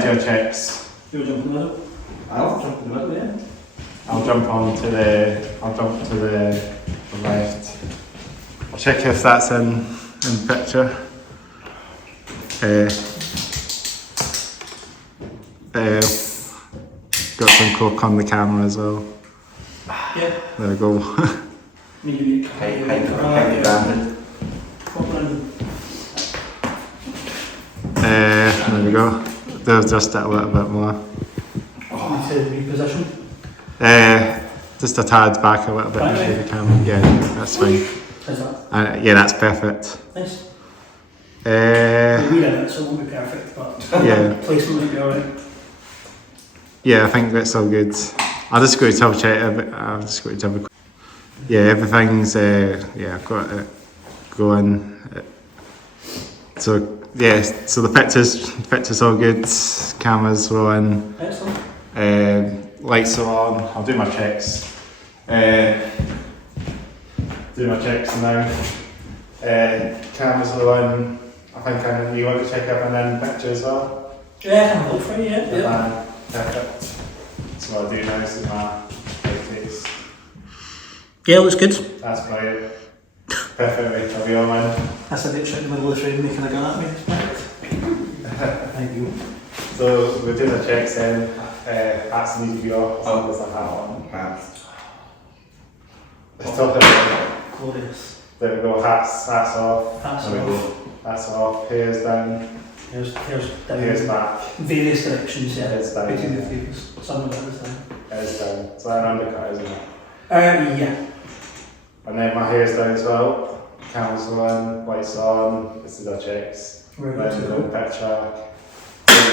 your checks. You'll jump in the middle? I'll jump in the middle, yeah. I'll jump to the left. I'll check if that's in picture. Got some coke on the camera as well. Yeah. There we go. Maybe Height branded. What branded? There we go. There's just a little bit more. You said reposition? Just a tad back a little bit Right, into the camera. Yeah, that's fine. How's that? Yeah, that's perfect. Nice. We're in it, so it won't be perfect, but Yeah. placement might be alright. Yeah, I think that's all good. I'll just go to double check. Yeah, everything's I've got it going. So yeah, so the pictures all good. Cameras rolling. Excellent. Lights are on. I'll do my checks. Do my checks now. Cameras are on. I think you want to check everything in the picture as well. Yeah, I can look for you, yeah. Perfect. So what I'll do now is my outtakes. Yeah, looks good. That's brilliant. Perfectly. I'll be all in. That's a bit shit in the middle of the frame making a gun at me. Thank you. So we're doing the checks in. Hats need to be off. Oh, there's a hat on. Hats. Let's talk about it. Glorious. There we go. Hats off. Hats There we off. go. Hats off. Hair's down. Here's down. Hair's back. Various directions, yeah. Hair's down. Between the three of us. Some of it is down. Hair's down. It's like an undercut, isn't it? Yeah. And then my hair's down as well. Cameras on. Lights on. This is our checks. We're Then good to the go. picture.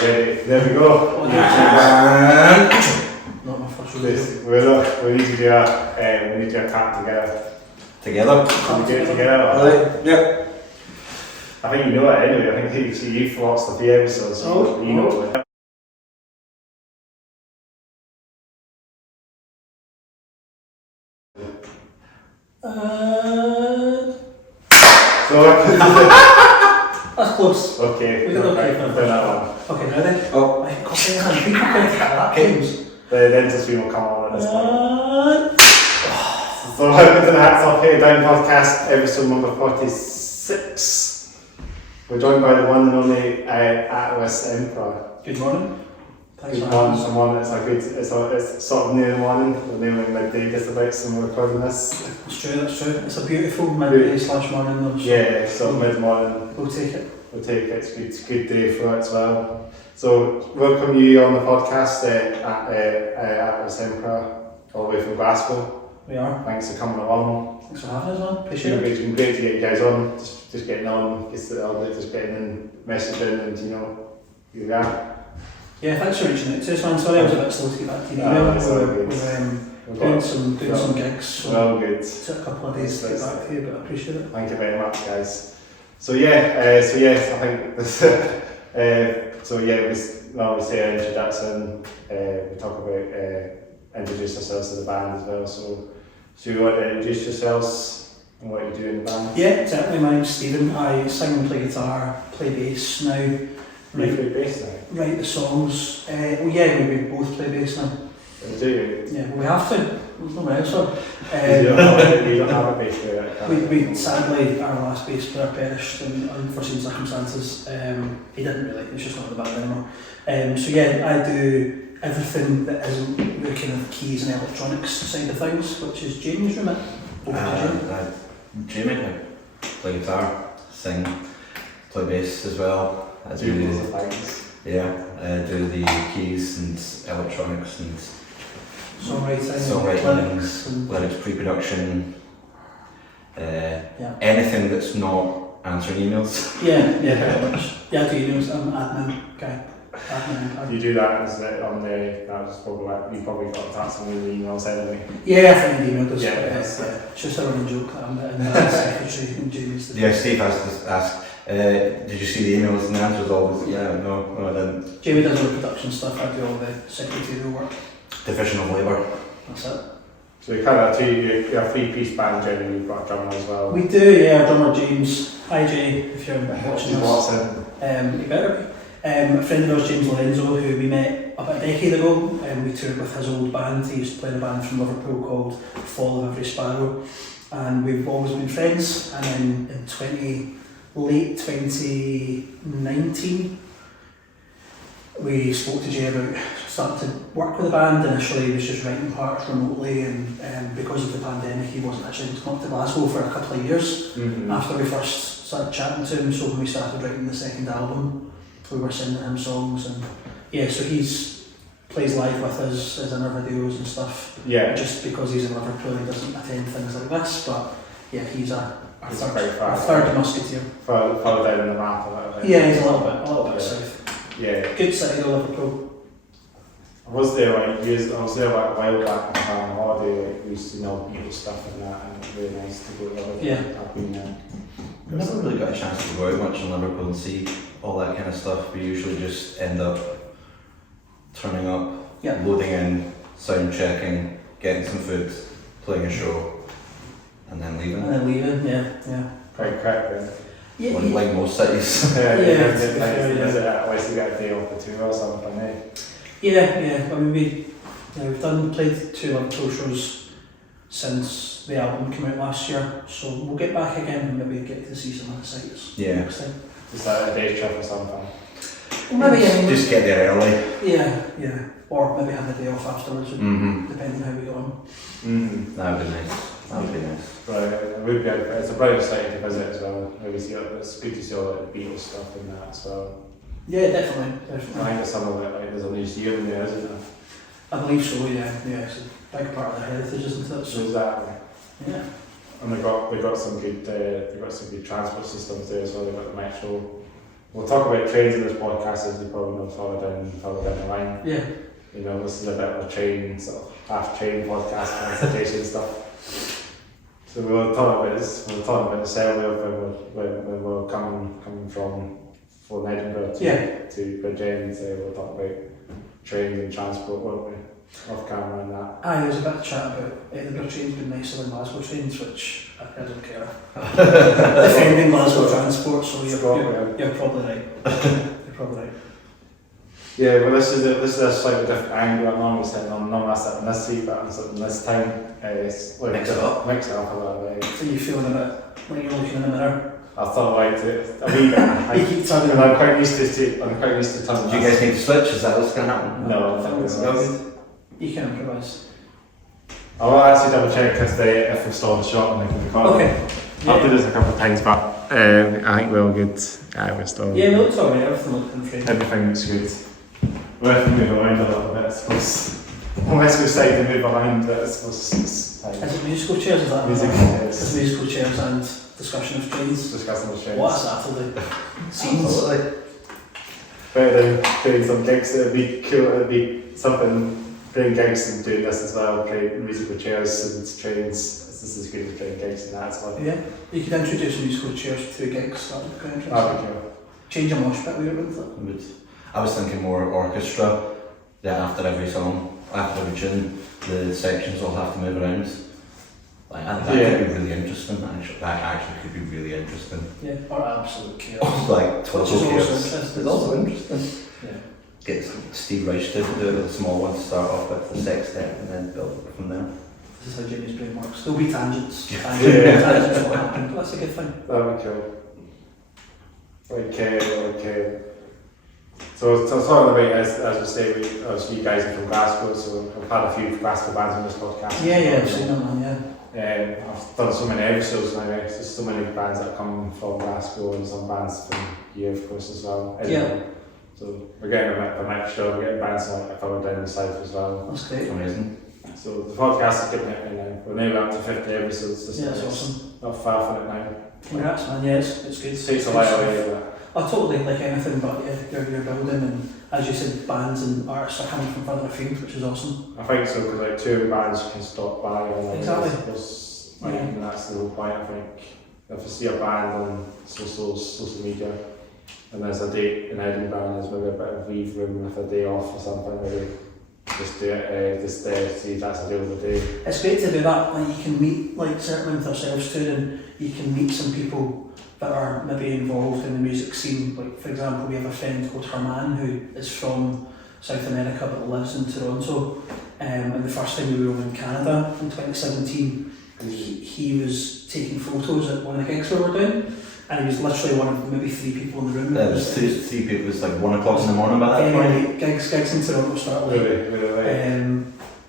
Ready. There we go. Not my first rodeo. We need to do a cat together. Together. Can we do it together? Yep. I think you know it anyway. I think you've watched the few episodes, so you know it. So That's close. okay. We got okay for do that one. Okay, now then. Oh. I can copy hand. We can copy that games. The dentist room will come on at this point. So welcome to the Hats Off Hair Down podcast, episode number 46. We're joined by the one and only Atlas Emperor. Good morning. Thanks Good for morning, having us. someone. It's sort of near the morning. We're nearly midday just about, so we're recording this. That's true. It's a beautiful midday/morning though. So Yeah, sort of mid-morning. we'll take it. We'll take it. It's a good day for it as well. So welcome you on the podcast, Atlas Emperor, all the way from Glasgow. We are. Thanks for coming along. Thanks for having us on. Appreciate it. It's been great to get you guys on. Just getting on, just getting in, messaging, and you are. Yeah, thanks for reaching out to us, man. Sorry I was a bit slow to get back to you. It's all good. We're doing some gigs, so Well, good. it took a couple of days to get back to you, but I appreciate it. Thank you very much, guys. So yeah, I think this. We say an introduction. We talk about introduce ourselves to the band as well. So you want to introduce yourselves and what you do in the band? Yeah, certainly. My name's Stephen. I sing and play guitar, play bass now. You play bass now? Write the songs. We both play bass now. Do you? Yeah, we have to. There's no way else. So, You don't have a bass player. we sadly, our last bass player perished in unforeseen circumstances. He didn't really, it's just not in the band anymore. I do everything that isn't the kind of keys and electronics side of things, which is Jamie's remit. Jamie, I play guitar, sing, play bass as well. I do loads of things. Yeah, I do the keys and electronics and Songwriting, lyrics pre-production, yeah. anything that's not answering emails. Yeah, pretty much. Yeah, I do emails. I'm an admin guy. You do that on the. You probably got that some of the emails anyway. Yeah, I think the email does. Yeah, It's just a running joke that I'm the secretary and Jamie's the. Yeah, Steve has to ask, did you see the emails? And the answer is always, no, I didn't. Jamie does all the production stuff, I do all the secretarial work. Division of labour. That's it. So you're kind of you're a three-piece band generally. You've got a drummer as well. We do, yeah. Our drummer James. Hi Jay, if you're watching this. Watson. You better be. A friend of ours, James Lorenzo, who we met about a decade ago, we toured with his old band. He used to play in a band from Liverpool called Fall of Every Sparrow, and we've always been friends. And then in late 2019, we spoke to Jay about starting to work with the band. Initially he was just writing parts remotely, and because of the pandemic he wasn't actually able to come up to Glasgow for a couple of years after we first started chatting to him. So when we started writing the second album, we were sending him songs, and yeah, so he's plays live with us as in our videos and stuff. Yeah. Just because he's in Liverpool he doesn't attend things like this, but yeah, he's our very far. third musketeer. Further down the map a little bit. Yeah, he's a little bit south. Yeah. Good city though, Liverpool. I was there like a while back on family holiday, like we used to Beatles stuff and that, and it was really nice to go to Liverpool. Yeah. I've been there. I've never really got a chance to go out much in Liverpool and see all that kind of stuff. We usually just end up turning up, loading in, sound checking, getting some food, playing a show, and then leaving. Yeah. Quite quick then. Yeah, like most cities. Yeah. Yeah. At least you get a day off the tour or something, eh? Yeah. I mean, we've played 2 Liverpool shows since the album came out last year, so we'll get back again and maybe get to see some of the sites next time. Just like a day trip or something. Well, maybe Just get there early. Yeah. Or maybe have a day off afterwards, depending on how we go on. That would be nice. Right, it would be it's a brilliant site to visit as well. It's good to see all the Beatles stuff and that as well. Yeah, definitely. I think there's some of it, like there's a museum there, isn't there? I believe so, yeah. It's a big part of their heritage, isn't it? So, Exactly. yeah. And they've got some good transport systems there as well. They've got the metro. We'll talk about trains in this podcast, as you probably know, further down the line. Yeah. You know, this is a bit of a train, sort of half train podcast, consultation stuff. So we'll talk about this. We'll talk about the Selway when we're coming from Edinburgh to Bridgend. So we'll talk about trains and transport, won't we? Off camera and that. Aye, there's a bit of chat about Edinburgh trains being nicer than Glasgow trains, which I don't care. Defending Glasgow transport, so you're probably right. You're probably right. Yeah, well, this is a slightly different angle. I'm normally sitting in this seat, but I'm sitting this time. It's like Mix it up a little bit. So you're feeling a bit like you're looking in the mirror? I thought like a wee bit. You keep turning. I'm quite used to turning. Do you guys need to switch? Is that what's going to happen? No, You can improvise. I'll actually double check if we stole the shot and they can record. Okay. I'll do this a couple of times, but I think we're all good. We're still. Yeah, it looks alright. Everything looks in frame. Everything looks good. We'll have to move around a little bit, I suppose. Unless we decide to move around, but I suppose it's Is it musical chairs? Is that musical It's chairs. musical chairs and discussion of trains. Discussing the trains. What a Saturday. Scenes. Absolutely. Better than playing some gigs. It'd be cool. It'd be something. Playing gigs and doing this as well. Playing musical chairs and trains. This is as good as playing gigs and that as well. Yeah, you could introduce musical chairs to gigs. That would be quite interesting. That'd be cool. Change a mosh pit with it, wouldn't it? I was thinking more orchestra, that after every song, after every tune, the sections all have to move around. Like, that could be really interesting, actually. That actually could be really interesting. Yeah, or absolute chaos. Like, total Which is also chaos. interesting. It's also interesting. Yeah. Get Steve Reich to do the small one to start off with, the sextet, and then build it from there. This is how Jamie's brain works. There'll be tangents. Yeah. Tangents will happen, but that's a good thing. That'd be cool. Okay. So talking about, as we say, obviously you guys are from Glasgow, so I've had a few Glasgow bands on this podcast. Yeah, I've seen them, man, I've done so many episodes now, there's so many bands that come from Glasgow and some bands from here, of course, as well. Yeah. So we're getting a mixture, we're getting bands like further down the south as well. That's great. Amazing. So the podcast is getting out now. We're now up to 50 episodes. Yeah, that's awesome. Not far from it now. Congrats, man. Yeah, it's good. It takes a while away, but Oh, totally, like anything, but yeah, you're building, and as you said, bands and artists are coming from further afield, which is awesome. I think so, because like touring bands can stop by and Exactly. and that's the whole point. I think if you see a band on social media and there's a date in Edinburgh and there's maybe a bit of leave room with a day off or something, maybe just do it, see if that's a deal of the day. It's great to do that. Like you can meet, like certainly with ourselves too, and you can meet some people that are maybe involved in the music scene. Like, for example, we have a friend called Herman who is from South America but lives in Toronto. And the first time we were over in Canada in 2017, he was taking photos at one of the gigs we were doing, and he was literally one of maybe 3 people in the room. There was three people. It was like 1 o'clock in the morning by that point. Gigs in Toronto start late. Really.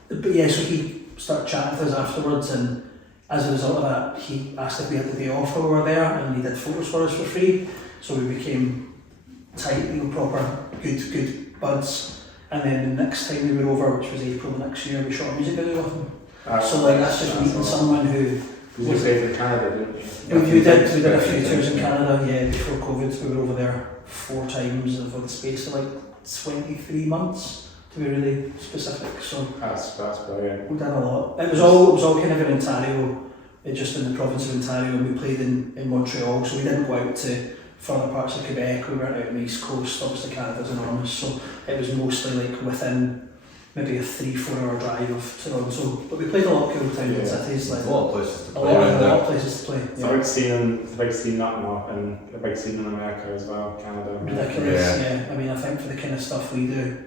But yeah, so he started chatting with us afterwards, and as a result of that, he asked if we had the day off while we were there, and he did photos for us for free. So we became tight, proper, good buds. And then the next time we were over, which was April next year, we shot a music video with him. So like that's just meeting someone who. You stayed in Canada, didn't you? We did a few tours in Canada, yeah, before COVID. We were over there 4 times over the space of like 23 months, to be really specific. So that's brilliant. We've done a lot. It was all kind of in Ontario, just in the province of Ontario, and we played in Montreal, so we didn't go out to further parts of Quebec. We weren't out on the East Coast. Obviously Canada's enormous, so it was mostly like within maybe a 3-4 hour drive of Toronto. But we played a lot of cool towns and cities. Like, a lot of places to a play. lot of places to play. It's a big scene up north, and a big scene in America as well, Canada. Ridiculous, yeah. I mean, I think for the kind of stuff we do,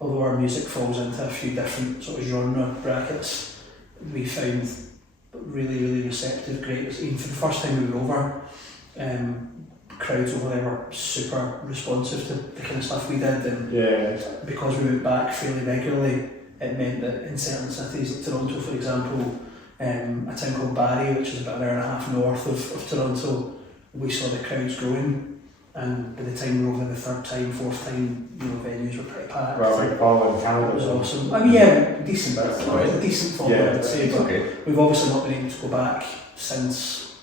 although our music falls into a few different sort of genre brackets, we found really receptive, great. Even for the first time we were over, crowds over there were super responsive to the kind of stuff we did, and because we went back fairly regularly, it meant that in certain cities, like Toronto for example, a town called Barrie, which is about an hour and a half north of Toronto, we saw the crowds growing, and by the time we were over the 3rd time, 4th time, venues were pretty packed. Well, like following Canada. It was awesome. I mean, yeah, decent, right. Decent following, I'd say, but okay. We've obviously not been able to go back since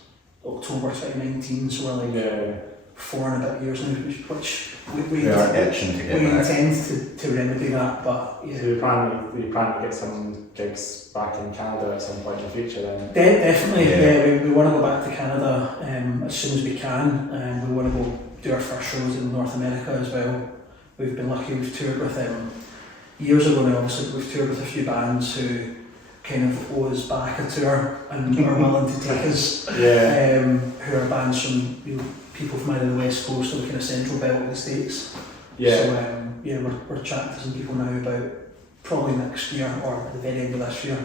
October 2019, so we're like 4 and a bit years now, which we are itching to get we back. intend to remedy that, but yeah. So you plan to get some gigs back in Canada at some point in the future then? Definitely, we want to go back to Canada as soon as we can, and we want to go do our first shows in North America as well. We've been lucky, we've toured with them years ago now, obviously, we've toured with a few bands who kind of owe us back a tour and are willing to take us, who are bands from people from either the West Coast or the kind of central belt of the States. So we're chatting to some people now about probably next year or at the very end of this year.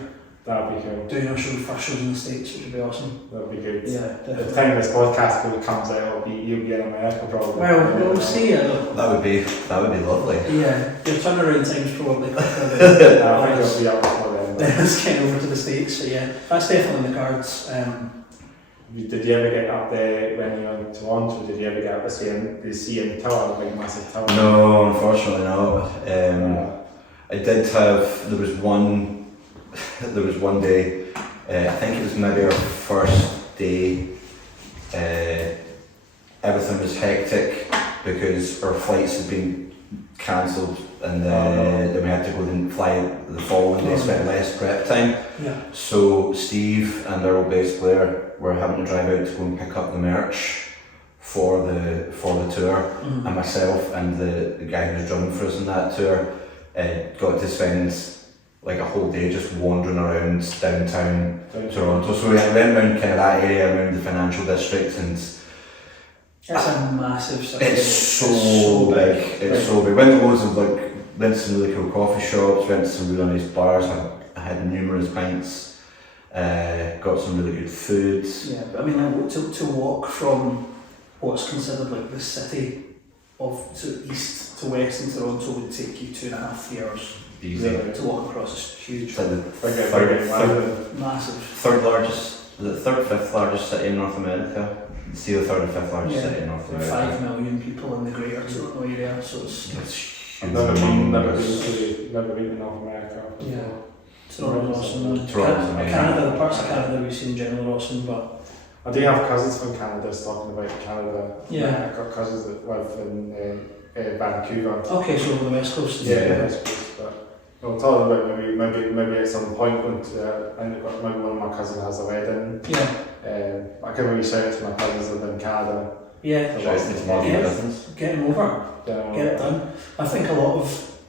That'd be cool. Doing our first shows in the States, which would be awesome. That'd be good. Yeah, By definitely. the time this podcast comes out, you'll be in America probably. Well, we'll see. That would be lovely. Yeah, your turnaround time's probably quicker I think it'll be up before then. Let's get over to the States, so yeah, that's definitely in the cards. Did you ever get up there when you were in Toronto? Did you ever get up to see the tower, the big massive tower? No, unfortunately not. I did have, there was one day, I think it was maybe our first day, everything was hectic because our flights had been cancelled, and then we had to go and fly the following day, spent less prep time. Yeah. So Steve and our old bass player were having to drive out to go and pick up the merch for the tour, and myself and the guy who was drumming for us on that tour got to spend like a whole day just wandering around downtown Toronto. So we went around kind of that area, around the financial district, and it's a massive city. it's so big. It's so big. Went to some really cool coffee shops, went to some really nice bars. I had numerous pints. Got some really good food. Yeah, but I mean, like, to walk from what's considered like the city of to east to west in Toronto would take you 2.5 hours. Easy. To walk across is huge. It's like the Massive. third largest, the third, fifth largest city in North America. It's the third or fifth largest city in North America. 5 million people in the greater Toronto area, so it's huge. I've never been to North America. yeah. Toronto's awesome. Toronto's amazing. Canada, the parts of Canada we see in general are awesome, but I do have cousins from Canada talking about Canada. Yeah. I've got cousins that live in Vancouver. Okay, so over the West Coast. West Coast, but we'll talk about maybe at some point when maybe one of my cousins has a wedding. Yeah. I can really shout out to my cousins that live in Canada. Yeah. Get them over. Get it done. I think a lot of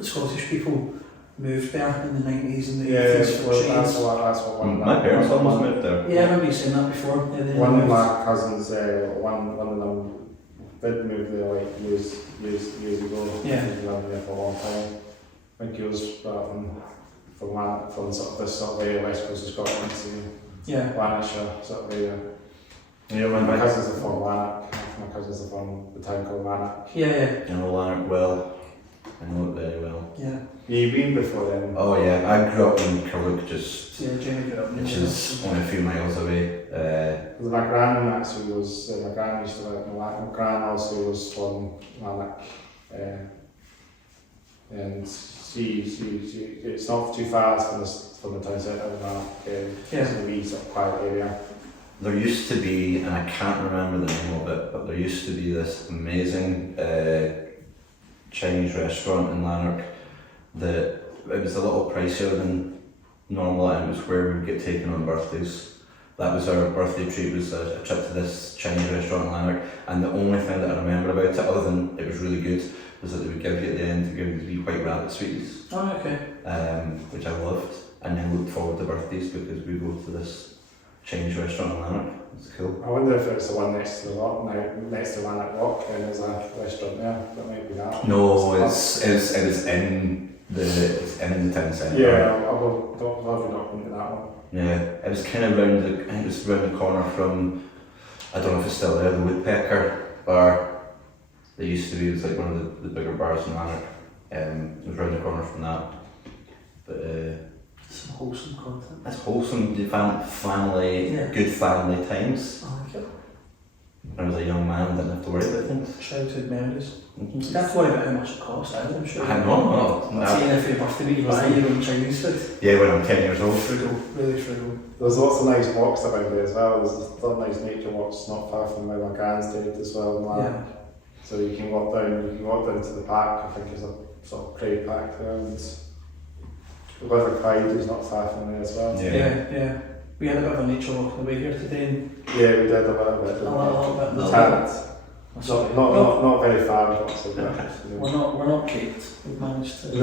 Scottish people moved there in the 90s and the Yeah, 80s for well, chains. that's what one. My parents almost moved there. Yeah, I remember you saying that before. Yeah, they One of moved. my cousins, one of them did move there like years ago. Yeah. He's lived there for a long time. I think he was from sort of this sort of area, west coast of Scotland to Yeah. Lanarkshire sort of area. Yeah, My cousins are from Lanark. My cousins are from the town called Lanark. Yeah. I know Lanark well. I know it very well. Yeah. You've been before then? Oh yeah, I grew up in Kirlook, just Yeah, Jamie grew up in which is only a few miles away. My gran actually was, my gran used to live in Lanark. My gran also was from Lanark. And she, it's not too far from the town centre of Lanark. It's a wee sort of quiet area. There used to be, and I can't remember the name of it, but there used to be this amazing Chinese restaurant in Lanark that it was a little pricier than normal, and it was where we would get taken on birthdays. That was our birthday treat, was a trip to this Chinese restaurant in Lanark, and the only thing that I remember about it, other than it was really good, was that they would give you at the end to give you these white rabbit sweeties, Oh, okay. which I loved, and then looked forward to birthdays because we go to this Chinese restaurant in Lanark. It's cool. I wonder if it's the one next to the rock now, next to Lanark Rock, and there's a restaurant there. That might be that. No, it was in the town centre. Yeah, I'll probably not into that one. Yeah, it was kind of round the. I think it was round the corner from. I don't know if it's still there. The Woodpecker bar. They used to be. It was like one of the bigger bars in Lanark. It was round the corner from that. But Some wholesome content. it's wholesome. The family, Yeah. good family times. I like it. When I was a young man, I didn't have to worry about things. Childhood memories. You don't have to worry about how much it costs either, I'm sure. I know. I'm saying if your birthday week you buy your own Chinese food. Yeah, when I'm 10 years old. Frugal, really frugal. There's lots of nice walks around there as well. There's a lot of nice nature walks not far from where my gran's did as well in Lanark. So you can walk down to the park. I think there's a sort of Craig Park there, and the River Clyde is not far from there as well. Yeah. We had a bit of a nature walk on the way here today. And Yeah, we did a little bit. a little bit. The talent. Not very far, obviously. We're not caked. We've managed to.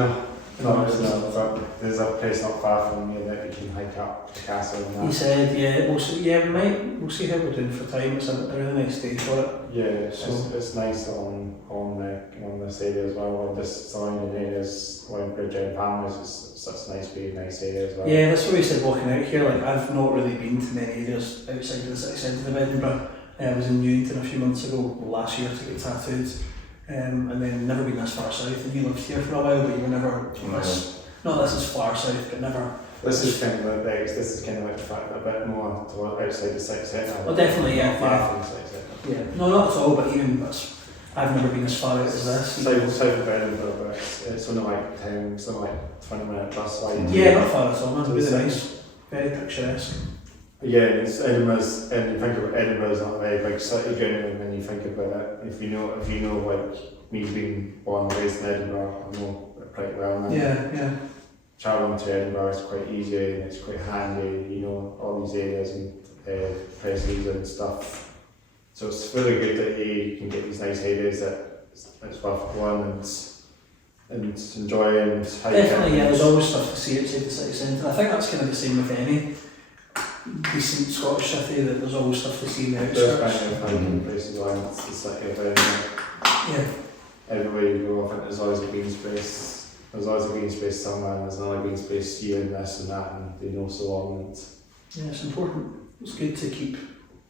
No, but there's a place not far from me that you can hike up the castle and He that. said, we'll see how we're doing for time. It's a really nice day for it. Yeah, So- it's nice on this area as well. On this surrounding areas, like Bridge and Palmers, it's such a nice area as well. Yeah, that's what we said walking out here. Like, I've not really been to many areas outside of the city centre of Edinburgh. I was in Newington a few months ago, last year, to get tattooed. And then never been this far south. And you lived here for a while, but you were never not this is far south, but never. This is kind of like the fact that a bit more to outside the city centre. Oh, definitely, yeah. Not far from the city centre. Yeah, no, not at all. But even I've never been as far out as this. South of Edinburgh, but it's only like 20-minute bus ride. Yeah, not far at all. Man. To the Really city. nice, very picturesque. Yeah, it's Edinburgh's, and you think about Edinburgh's not a very big city generally when you think about it. If you know like me being born and raised in Edinburgh, I know it pretty well now. Yeah. Travelling to Edinburgh is quite easy and it's quite handy, you know, all these areas and places and stuff. So it's really good that you can get these nice areas that it's worth going and enjoying and hiking. Definitely, yeah. There's always stuff to see outside the city centre. I think that's kind of the same with any decent Scottish city, that there's always stuff to see in the There's outskirts. plenty of hiking places around the city of Edinburgh. Yeah. Everywhere you go, I think there's always a green space. There's always a green space somewhere, and there's another green space here and this and that, and they know so on. And Yeah, it's important. It's good to keep,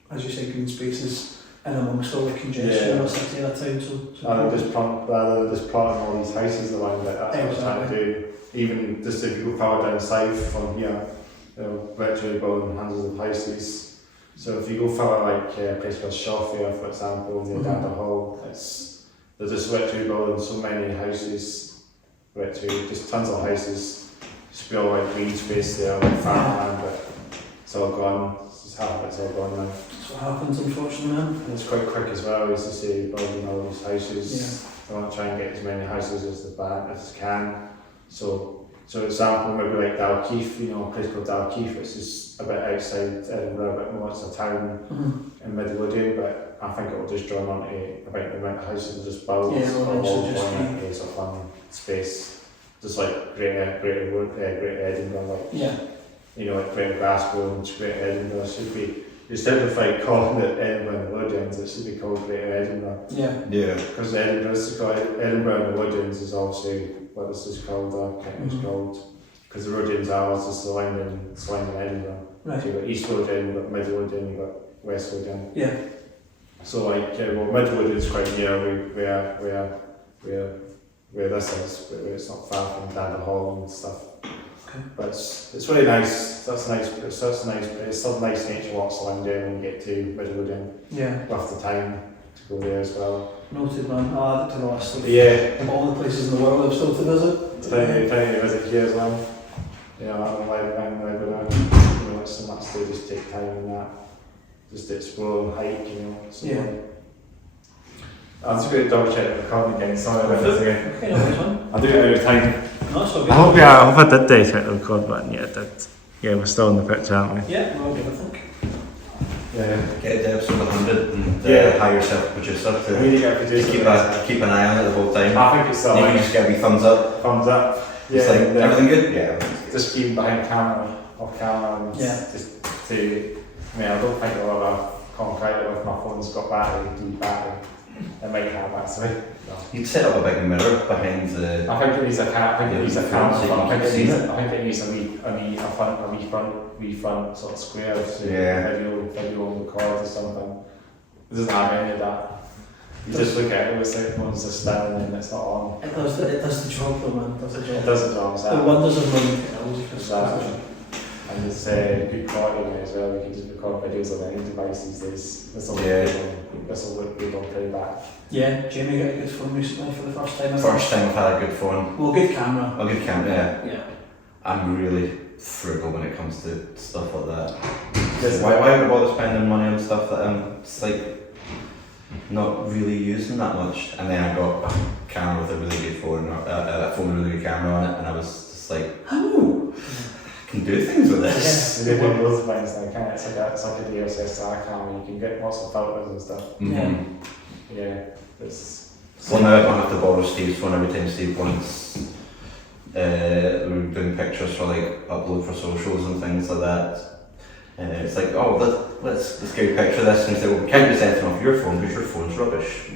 as you say, green spaces in amongst all the congestion in a city or a town. So rather than just plotting all these houses around it, that's what I'm trying to do. Even just if you go far down south from here, virtually building hundreds of houses. So if you go far like a place called Shawfair, for example, near Dander Hall, they're just virtually building so many houses, virtually just tons of houses, just be all like green space there, like farmland, but it's all gone. It's all gone now. that's what happens, unfortunately, man. And it's quite quick as well, as you say, building all these houses. They want to try and get as many houses as they can. So example, maybe like Dalkeith, a place called Dalkeith, which is a bit outside Edinburgh, a bit more, it's a town in Midlothian, but I think it will just draw onto about the amount of houses just built Yeah, it'll all eventually just one sort of one space. just like Greater Edinburgh, like Yeah. you know, like Greater Glasgow and Greater Edinburgh should be. Instead of like calling it Edinburgh and the Woodlands, it should be called Greater Edinburgh. Yeah. Yeah. Because Edinburgh and the Woodlands is obviously what this is called, it's called. Because the Woodlands are also surrounding Edinburgh. Right. So you've got East Lothian, you've got Mid Lothian, you've got West Lothian. Yeah. So like, Mid Lothian's quite near where this is, where it's not far from Dandle Hall and stuff. Okay. But it's really nice. It's such a nice place. Some nice nature walks along there when you get to Mid Lothian. Yeah. Worth the time to go there as well. Noted, man. I'll add it to the list of all the places in the world I've still to visit. Trying to visit here as well. You know, I'm like, you know, it's so much to just take time and that. Just to explore and hike, you know. So, I'm just going to double check the recording again. Sorry about this again. Okay, no worries, man. I'll do it every time. No, it's all good. I hope I did check the record button. Yeah, I did. Yeah, we're still in the picture, aren't we? Yeah, we're all good, I think. Yeah. Get it to episode 100 and hire yourself a producer to You get a producer. keep an eye on it the whole time. I think it's so. You can just get a wee thumbs up. Thumbs up. It's like, everything good? Yeah. Just being behind camera, off camera, and just to. I mean, I don't think a lot of concrete with my phone's got deep battery. It might have actually. No. You'd set up a big mirror behind the. I think it needs a camera. So you I can see it. think it needs a wee front sort of square. So video record or something. It doesn't have any of that. You just look at it, it's like phone's just standing and it's not on. It does the job though, man. It does the job. It does the job. The wonders of modern technology. Exactly. And it's good quality now as well. We can just record videos on any device these days. This will look good on playback. Yeah, Jamie got a good phone recently for the first time. First time I've had a good phone. Well, good camera. A good camera, yeah. Yeah. I'm really frugal when it comes to stuff like that. Why would I bother spending money on stuff that I'm just like not really using that much? And then I got a camera with a really good phone, a phone with a really good camera on it, and I was just like, oh, I can do things with this. Yeah, they do loads of things now, can't it? It's like a DSLR camera. You can get lots of filters and stuff. Mm-hmm. Yeah, it's. Well, now I don't have to borrow Steve's phone every time Steve wants. We're doing pictures for like upload for socials and things like that. It's like, oh, let's get a picture of this, and say, well, we can't use anything off your phone because your phone's rubbish.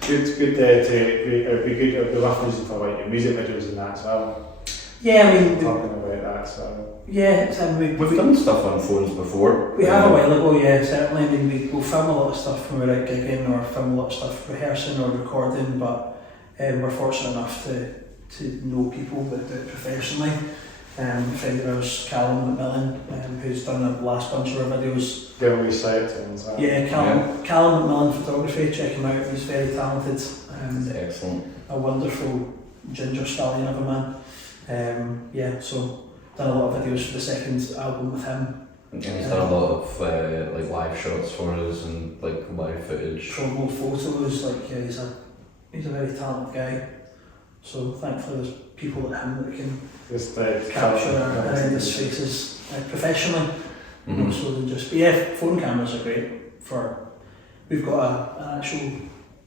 Good it'd be worth using for like your music videos and that as well. Yeah, I mean, talking about that, so. Yeah, we've done stuff on phones before. We have a while ago, yeah, certainly. I mean, we'll film a lot of stuff when we're out gigging, or film a lot of stuff rehearsing or recording, but we're fortunate enough to know people that do it professionally. A friend of ours, Callum McMillan, who's done the last bunch of our videos. Give a wee shout out to him as well. Yeah, Callum McMillan Photography, check him out, he's very talented. Excellent. A wonderful ginger stallion of a man. So done a lot of videos for the second album with him. And he's done a lot of like live shots for us and like live footage. Promo photos, like he's a very talented guy. So thankfully there's people like him that can just capture our horrendous faces professionally. Mm-hmm. So than just, but yeah, phone cameras are great for. We've got an actual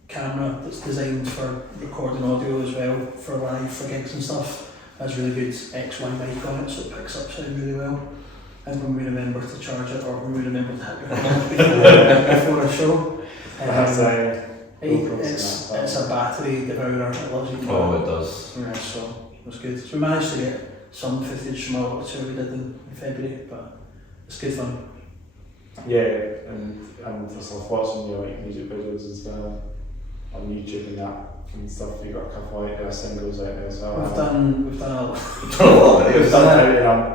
camera that's designed for recording audio as well for live for gigs and stuff. Has really good X1 mic on it, so it picks up sound really well. And when we remember to charge it, or when we remember to hit record before a show. It's a battery devourer. It loves you. Oh, it does. Yeah, so it was good. So we managed to get some footage from our tour we did in February, but it's good fun. Yeah, and for some watching your like music videos as well on YouTube and that. And stuff, you got a couple of singles out there as well. We've done a lot.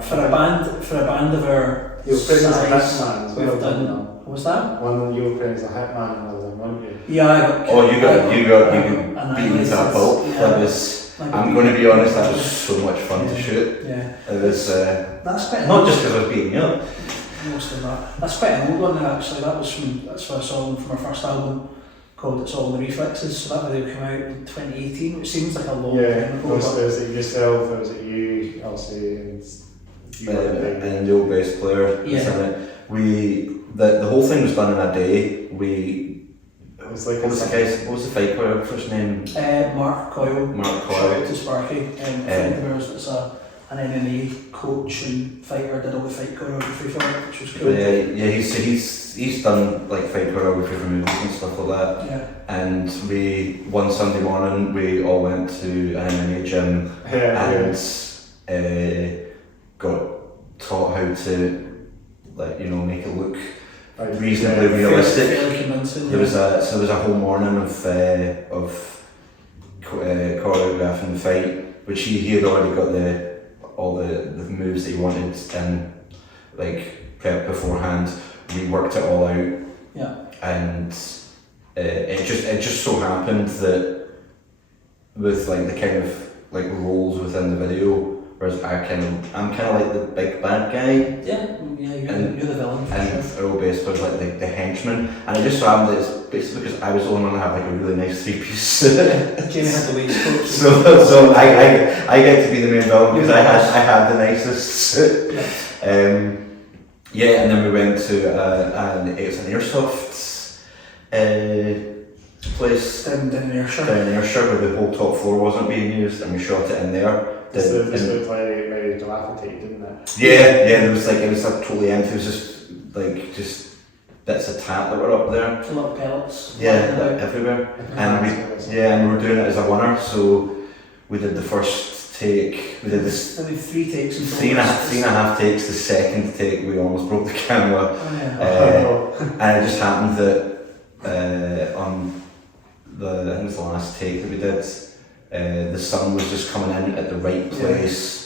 For a band of our size, we've done. What's that? One of your friends a hitman, wasn't you? Yeah, you got beaten to a pulp. Yeah. That was. I'm going to be honest. That was so much fun to shoot. Yeah. It was. That's quite. Not just because I was beating you up. Most of that. That's quite an old one now, actually. That's for a song from our first album called It's All in the Reflexes. So that video came out in 2018, which seems like a long time ago. Was it yourself, or was it you, Elsie, and the old bass player? Yeah. The whole thing was done in a day. It's like What was the fight choreographer's name? Mark Coyle. Mark Shout Coyle. out to Sparky. Friend of ours that's an MMA coach and fighter, did all the fight choreography for it, which was cool. He's done like fight choreography for movies and stuff like that. Yeah. And one Sunday morning we all went to an MMA gym and got taught how to make it look reasonably realistic. Fairly convincing. There was a whole morning of choreographing the fight, which he had already got all the moves that he wanted and like prep beforehand. We worked it all out. Yeah. And it just so happened that with like the kind of like roles within the video, whereas I'm kind of like the big bad guy. Yeah, you're the villain for and sure. Earl Bass was like the henchman, and it just so happened that it's basically because I was the only one to have like a really nice three-piece. Jamie had the waistcoat. So I get to be the main villain because I had the nicest. And then we went to it's an airsoft place Down in Ayrshire. down in Ayrshire where the whole top floor wasn't being used, and we shot it in there. This looked like very dilapidated, didn't it? Yeah, it was like totally empty. It was just bits of tap that were up there. A lot of pellets. Everywhere. And we were doing it as a winner, so we did the first take. We did this Maybe 3 takes in three and a half takes. The second take, we almost broke the camera. Oh, yeah. And it just happened that on I think it was the last take that we did, the sun was just coming in at the right place.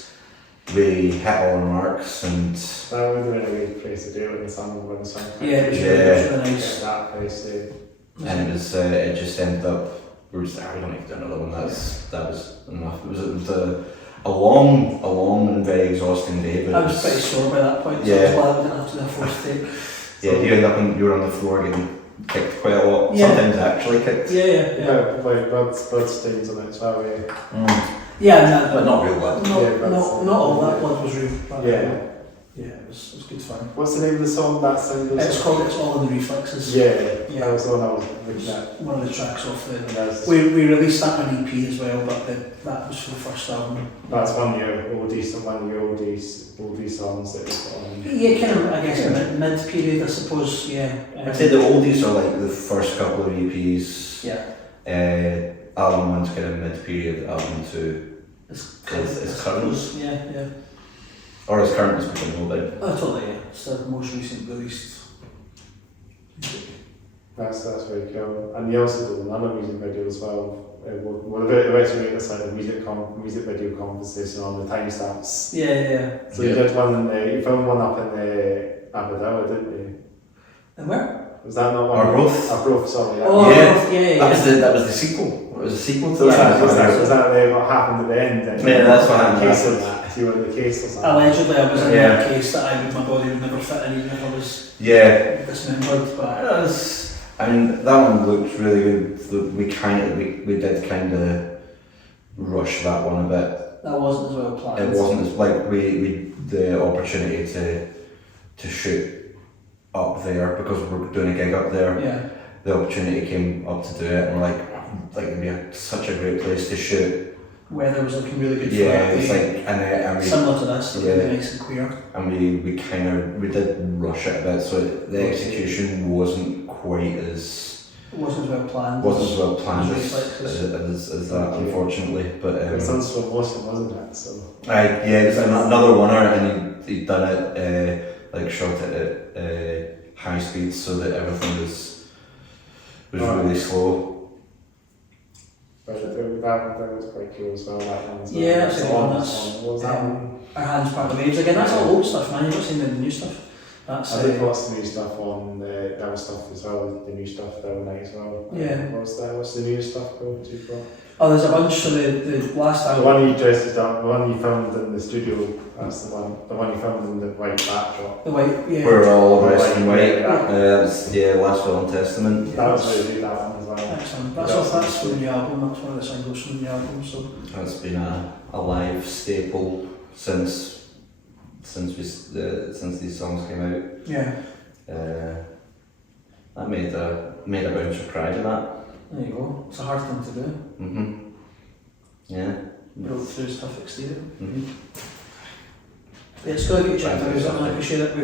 We hit all our marks, and that would have been a good place to do it when the sun was Yeah, it was really nice. That place, and it just ended up. We were just we don't need to do another one. That was enough. It was a long and very exhausting day. But I was pretty sore by that point, so I was glad we didn't have to do a fourth take. Yeah, you were on the floor getting kicked quite a lot. Yeah. Sometimes actually kicked. Yeah, like blood stains on it as well. Yeah, But not real blood. Not all that blood was real. But it was good fun. What's the name of the song? That song? It's called "It's All in the Reflexes." Yeah, that was the one I was looking at. One of the tracks off the. We released that on EP as well, but that was for the first album. That's one of your oldie songs that was on. Yeah, kind of. I guess mid period, I suppose. Yeah. I'd say the oldies are like the first couple of EPs. Yeah. Album 1's kind of mid-period. Album 2 is current. Yeah. Or as current as people know about. Oh, totally. Yeah. It's the most recent released. That's very cool. And you also did another music video as well. We're about to make this like a music video conversation on the timestamps. Yeah. So you did one you filmed one up in Aberdeen, didn't you? And where? Was that not one? Arbroath, sorry. Oh, yeah. That was the sequel. It was a sequel to that. that. Was that what happened at the end? Yeah, that's what happened. Case of that. If you were in the case or something. Allegedly, I was in that case that my body would never fit in even if I was dismembered. But I mean, that one looked really good. We did kind of rush that one a bit. That wasn't as well planned. It wasn't as like we the opportunity to shoot up there because we were doing a gig up there. Yeah. The opportunity came up to do it, and we're like it'd be such a great place to shoot. Weather was looking really good for Yeah, that it's day. and we Similar to this, really nice and queer. And we did rush it a bit, so the execution wasn't quite as. It wasn't as well planned. Wasn't as well planned as as that, unfortunately. But it sounds slow motion, wasn't it? So. It was another winner, and he'd done it shot it at high speed, so that everything was really slow. But that was quite cool as well. That one. Yeah, that's the one. What was that one? Our Hands Part the Waves again. That's all old stuff, man. You're not seeing the new stuff. I did watch the new stuff on the other stuff as well. The new stuff the other night as well. Yeah. What's the new stuff called? Oh, there's a bunch. So the last time. album. The one you dressed up. The one you filmed in the studio. That's the one. The one you filmed in the white backdrop. The white, yeah. We're all dressed in white. Yeah. Last Will and Testament. That was really good. That one as well. Excellent. That's from the new album. That's one of the singles from the new album. So that's been a live staple since these songs came out. Yeah. That made a made a bouncer cry to that. There you go. It's a hard thing to do. Yeah. Broke through his tough exterior. Mm-hmm. It's good to get checked out, and I appreciate it.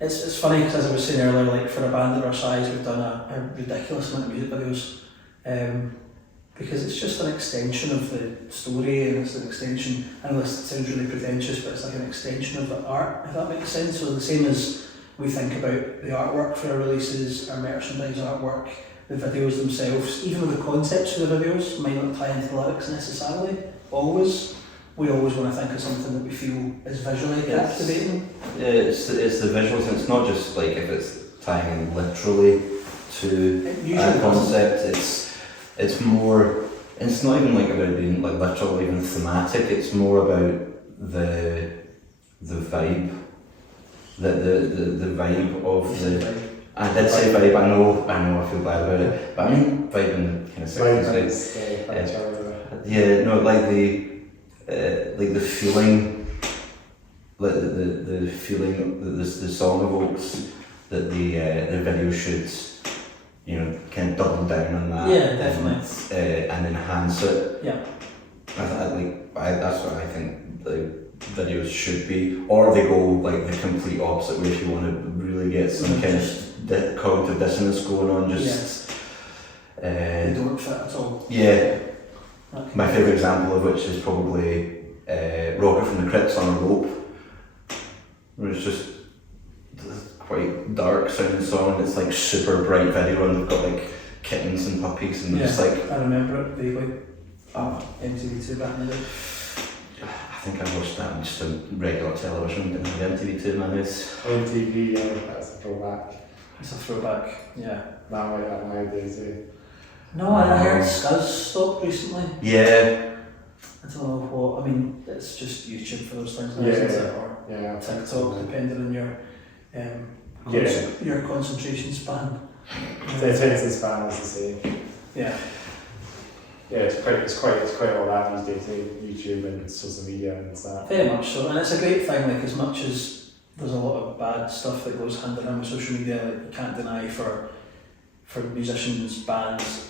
It's funny because, as I was saying earlier, like for a band of our size, we've done a ridiculous amount of music videos, because it's just an extension of the story, and it's an extension. I know this sounds really pretentious, but it's like an extension of the art, if that makes sense. So the same as we think about the artwork for our releases, our merchandise artwork, the videos themselves, even though the concepts for the videos might not tie into the lyrics necessarily, we always want to think of something that we feel is visually captivating. Yeah, it's the visuals, and it's not just like if it's tying in literally to a concept. It's more. It's not even like about being like literal, or even thematic. It's more about the vibe, the vibe of the. I did say vibe. I know. I feel bad about it, but I mean vibe in the kind of 60s. Yeah, no, like the feeling, like the feeling that the song evokes, that the video should, kind of double down on that. Yeah, definitely. And enhance it. Yeah. That's what I think the videos should be, or they go like the complete opposite way if you want to really get some kind of cognitive dissonance going on. They don't fit at all. Yeah. Okay. My favourite example of which is probably Rocket from the Crypts on a Rope, where it's just quite dark sounding song, and it's like super bright video, and they've got like kittens and puppies, and just like. I remember it vaguely. MTV2 back in the day. I think I watched that on just a regular television, didn't have MTV2 in my house. MTV, yeah, that's a throwback. It's a throwback, yeah. Now like that nowadays, eh? No, I heard Scuzz stopped recently. Yeah. I don't know what, I mean, it's just YouTube for those things now, Yeah, isn't it? Or TikTok, depending on your your concentration span. The attention span, as I say. Yeah. Yeah, it's quite all that these days, eh? YouTube and social media and that. Very much so, and it's a great thing, like as much as there's a lot of bad stuff that goes hand in hand with social media, like you can't deny for musicians, bands,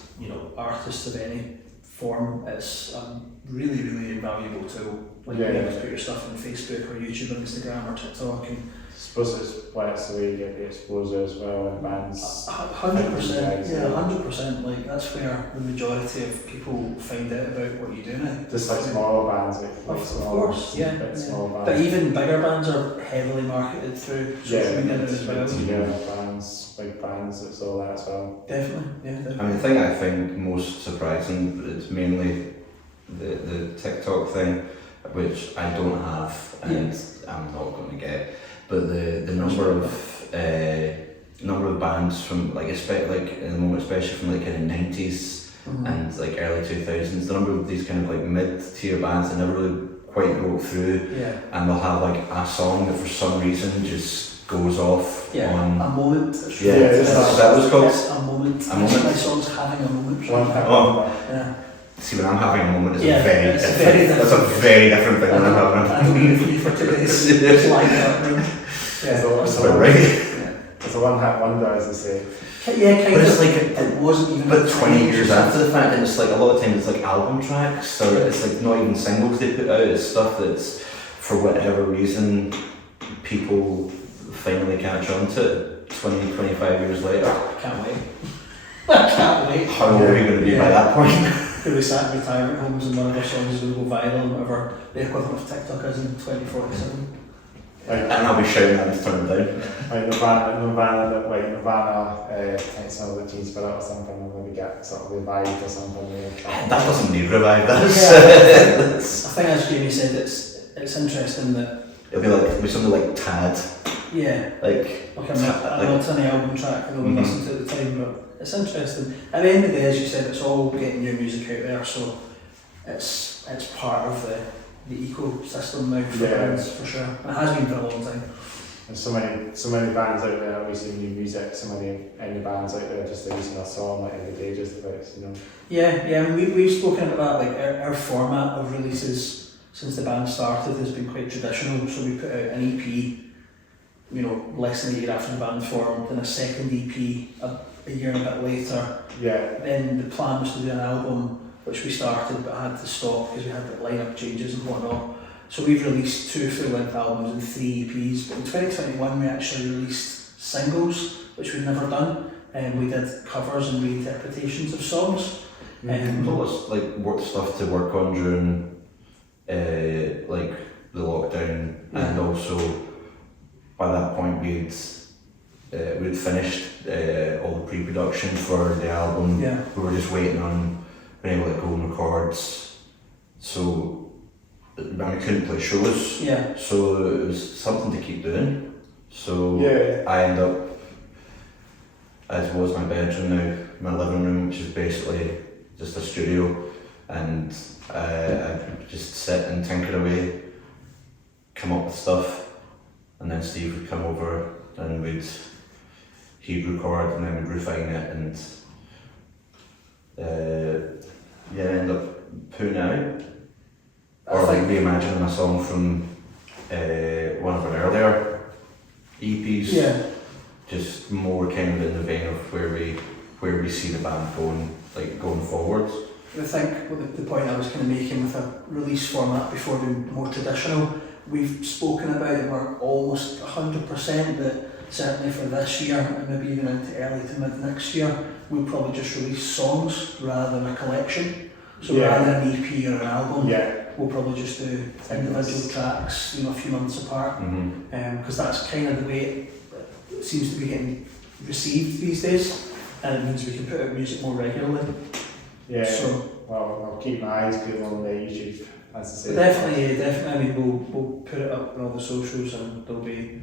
artists of any form, it's a really, really invaluable tool. Like being able to put your stuff on Facebook or YouTube or Instagram or TikTok, and I suppose it's the way you get the exposure as well, and bands. 100%, yeah, 100%. Like that's where the majority of people find out about what you do now. Just like smaller bands, of course, yeah. Small bands. But even bigger bands are heavily marketed through social media as well. Bands, big bands, it's all that as well. Definitely, yeah. Definitely. I mean, the thing I find most surprising is mainly the TikTok thing, which I don't have and I'm not going to get. But the number of bands from especially in the moment, especially from kind of 90s and early 2000s, the number of these kind of mid-tier bands that never really quite broke through, and they'll have a song that for some reason just goes off on a moment. That was called a moment. A moment. My song's having a moment. See, when I'm having a moment, it's that's a very different thing when I'm having a moment. I don't need for you for today's line up room. It's a one-hit wonder, as they say. Yeah, kind but of. It's It wasn't even. But 20 years after the fact, and it's a lot of times it's album tracks, so it's not even singles they put out. It's stuff that's for whatever reason people finally catch on to 20, 25 years later. I can't wait. I can't wait. How old are we going to be by that point? Could we sat in retirement homes and one of our songs is going to go viral and whatever the equivalent of TikTok is in 2047? And I'll be shouting at him to turn it down. Nirvana takes some of the G Spirit or something, and maybe get sort of revived or something. That doesn't need revived, I think as Jamie said, it's interesting that it'll be something like Tad. Yeah. Like an alternate album track that we listened to at the time, but it's interesting. At the end of the day, as you said, it's all getting your music out there, so it's part of the ecosystem now for bands, for sure. And it has been for a long time. There's so many bands out there releasing new music, so many indie bands out there just releasing a song every day just about, Yeah, I mean, we've spoken about that, our format of releases since the band started has been quite traditional, so we put out an EP, less than a year after the band formed, then a second EP a year and a bit later. Yeah. Then the plan was to do an album, which we started but had to stop because we had the lineup changes and whatnot. So we've released 2 full-length albums and 3 EPs, but in 2021 we actually released singles, which we'd never done, and we did covers and reinterpretations of songs. Lots like work stuff to work on during like the lockdown, and also by that point we'd finished all the pre-production for the album. We were just waiting on being able to go and record. So and we couldn't play shows. So it was something to keep doing. So I end up, as was my bedroom now, my living room, which is basically just a studio, and I just sit and tinker away, come up with stuff, and then Steve would come over and he'd record and then we'd refine it, and end up putting it out. Or like reimagining a song from one of our earlier EPs. Just more kind of in the vein of where we see the band going forward. I think the point I was kind of making with a release format before being more traditional, we've spoken about it, we're almost 100% that certainly for this year and maybe even into early to mid next year, we'll probably just release songs rather than a collection. So rather than an EP or an album, we'll probably just do individual tracks, a few months apart, because that's kind of the way it seems to be getting received these days, and it means we can put out music more regularly. So, well, I'll keep my eyes peeled on the YouTube, as I say. Definitely. I mean, we'll put it up on all the socials, and there'll be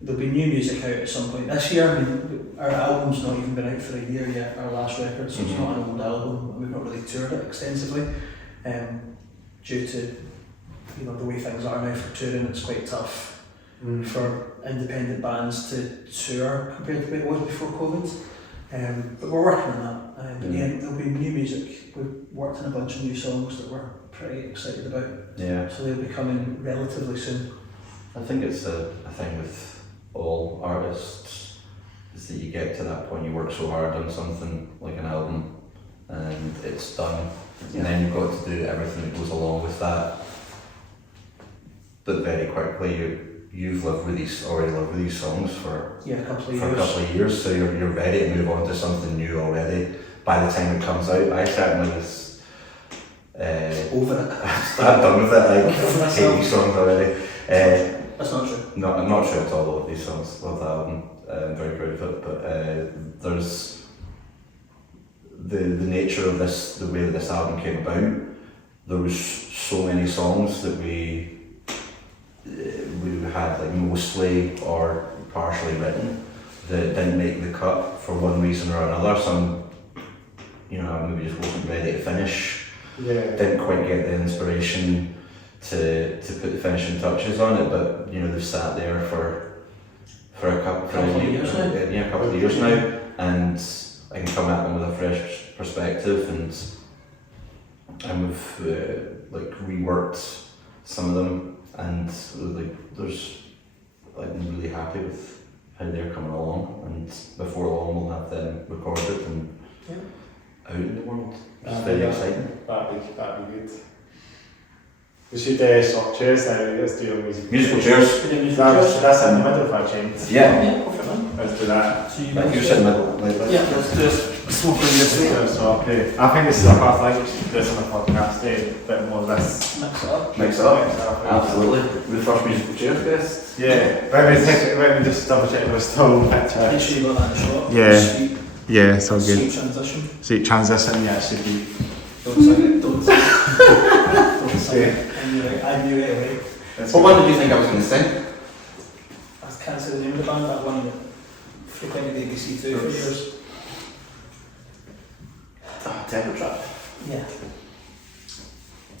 new music out at some point this year. I mean, our album's not even been out for a year yet, our last record, so it's not an old album. We've not really toured it extensively, due to the way things are now for touring. It's quite tough for independent bands to tour compared to the way it was before COVID. But we're working on that. There'll be new music. We've worked on a bunch of new songs that we're pretty excited about. So they'll be coming relatively soon. I think it's a thing with all artists, is that you get to that point, you work so hard on something like an album and it's done, and then you've got to do everything that goes along with that. But very quickly you've already lived with these songs for a couple of years, so you're ready to move on to something new already. By the time it comes out, I certainly was over it. I'm done with it. I hate these songs already. That's not true. No, I'm not sure at all about these songs. Love the album. I'm very proud of it. But there's the nature of this, the way that this album came about. There was so many songs that we had mostly or partially written that didn't make the cut for one reason or another. Some, maybe just wasn't ready to finish. Didn't quite get the inspiration to put the finishing touches on it, but they've sat there for a couple of years now. A couple of years now, and I can come at them with a fresh perspective, and we've reworked some of them, and I'm really happy with how they're coming along, and before long we'll have them recorded and out in the world. It's very exciting. That'd be good. We should swap chairs now. Let's do a musical chairs. That's in the middle of our chains. Let's do that. So you're sitting in the middle. Let's do this. Smoking this way. I think this is a part like we should do this on a podcast. A bit more of this. Mix it up. Absolutely. The first musical chairs guest. Let me just double check we're still on picture. Make sure you got that in the shot. It's all good. Sweet transition. Sweet transition, it should be. Don't sing it. Don't sing it. I knew it away. What one did you think I was going to sing? I can't say the name of the band, that one that frequented ABC 2 for years. Outtakes Trap. Yeah.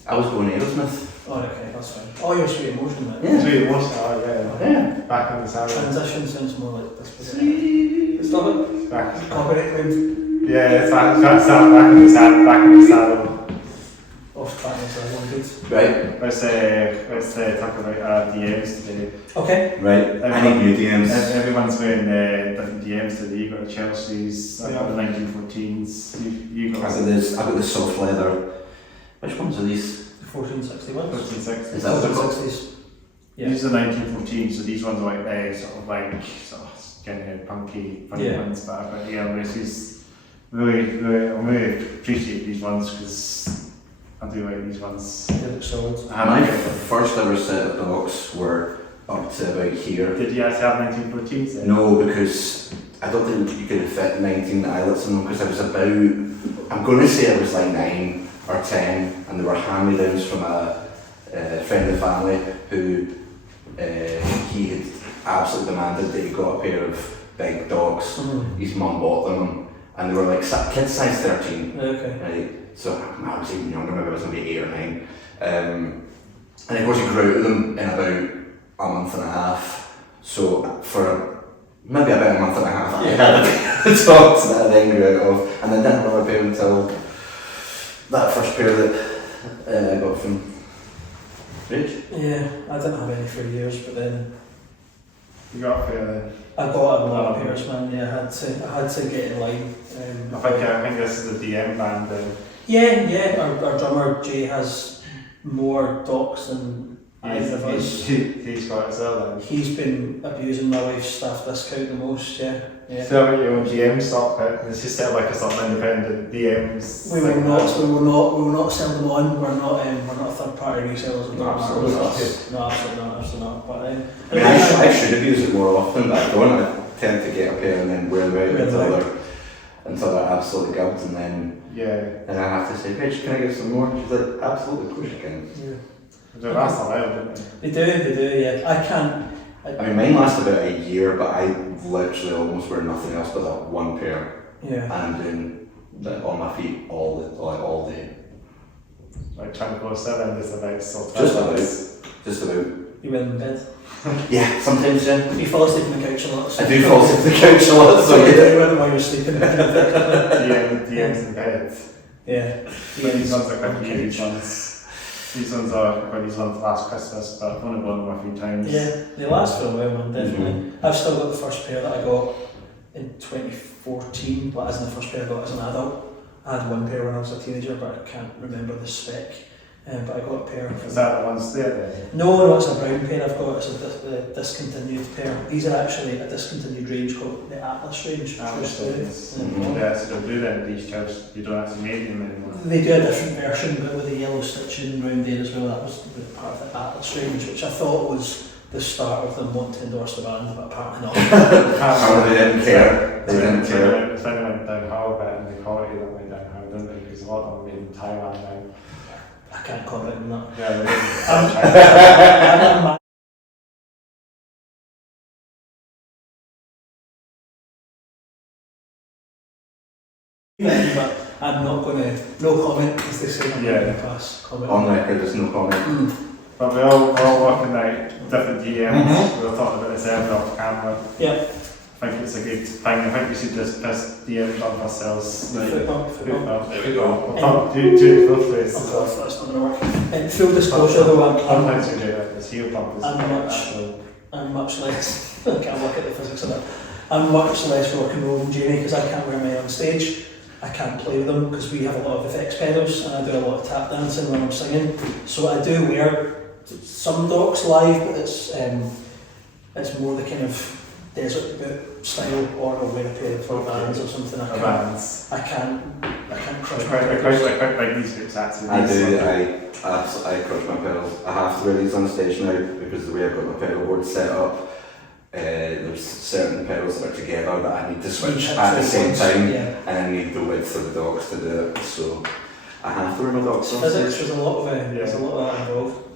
I was going Aerosmith. Oh, okay, that's fine. Oh, you're Sweet Emotion then. Sweet Emotion, Back in the saddle. Transition sounds more like this. Stop it. Copyright claim. It's back in the saddle. Off track, so I won't do good. Right. Let's talk about DMs today. Okay. Right. I need new DMs. Everyone's wearing different DMs today. You've got the Chelsea's, I've got the 1914s. You got I've got the soft leather. Which ones are these? The 1461s. 1460s. Is that what they're called? 1460s. Yeah. These are 1914s, so these ones are like sort of skinhead, punky ones. But yeah, this is really, I really appreciate these ones because I do like these ones. They look solid. My first ever set of dogs were up to about here. Did you actually have 1914s then? No, because I don't think you could fit 19 eyelets in them because I was about, I'm going to say I was like 9 or 10 and they were hand-me-downs from a friend of the family who he had absolutely demanded that he got a pair of big dogs. Mm-hmm. His mum bought them and they were like kids size 13. Okay. Right? So I was even younger, maybe I was maybe 8 or 9. And of course he grew out of them in about a month and a half. So for maybe about a month and a half I had the dogs that I then grew out of and then didn't have a pair until that first pair that I got from Rich. Yeah, I didn't have any for years, but then You got a pair then? I got a lot of pairs, man. Yeah, I had to get in line. I think this is the DM band then. Yeah. Our drummer Jay has more docs than either of us. He's got it as well then. He's been abusing my wife's staff discount the most. Yeah. So about your own DM stock, it's just set like a sort of independent DMs. We will not sell them on. We're not third party resellers. No, absolutely not. No, absolutely not. But I mean, I should have used it more often, but I don't. I tend to get a pair and then wear them out until they're absolutely gubbed, and then I have to say, Rich, can I get some more? She's like, absolutely, of course you can. Yeah. They last a while, don't they? They do. Yeah, I can't. I mean, mine last about a year, but I literally almost wear nothing else but that one pair. Yeah. And I'm doing that on my feet all day. Like 24/7, just about. Just about. You win in bed. Yeah, sometimes, yeah. You fall asleep on the couch a lot. I do fall asleep on the couch a lot, so you yeah. do while you're sleeping. DMs in bed. Yeah. These ones are quite cute, these ones. These ones last Christmas, but I've only worn them a few times. Yeah, they last for a while, man, definitely. Mm-hmm. I've still got the first pair that I got in 2014, but as in the first pair I got as an adult. I had one pair when I was a teenager, but I can't remember the spec. But I got a pair. Is that the ones there then? No, it's a brown pair I've got. It's a discontinued pair. These are actually a discontinued range called the Atlas range. Yeah, so they'll do that in these chairs. You don't actually make them anymore. They do a different version, but with the yellow stitching around there as well. That was the part of the Atlas range, which I thought was the start of them wanting to endorse the band, but apparently not. Apparently they didn't care. They didn't care. It's only went down how a bit and the quality that went down how, didn't it? Because a lot of them made in Taiwan now. I can't comment on that. Yeah, they But I'm not going to, no comment, because they say I'm going to pass comment. On record, there's no comment. But we're all working out different DMs. We were talking about this earlier off camera. Yeah. I think it's a good thing. I think we should just piss DMs on ourselves. Foot bump. There we go. We'll talk do it both ways. Oh God, that's not going to work. And full disclosure though, Sometimes we do it. This heel pump is I'm much less, I can't work at the physics of it. I'm much less rock and roll than Jamie because I can't wear mine on stage. I can't play with them because we have a lot of effects pedals and I do a lot of tap dancing when I'm singing. So I do wear some docs live, but it's more the kind of desert boot style, or I'll wear a pair of bands or something. I can't crush my pedals. I quite like these groups actually. I do. I crush my pedals. I have to wear these on stage now because the way I've got my pedal board set up. There's certain pedals that are together that I need to switch at the same time, and I need the width of the dogs to do it. So I have to wear my dogs on Physics, stage. there's a lot of that involved.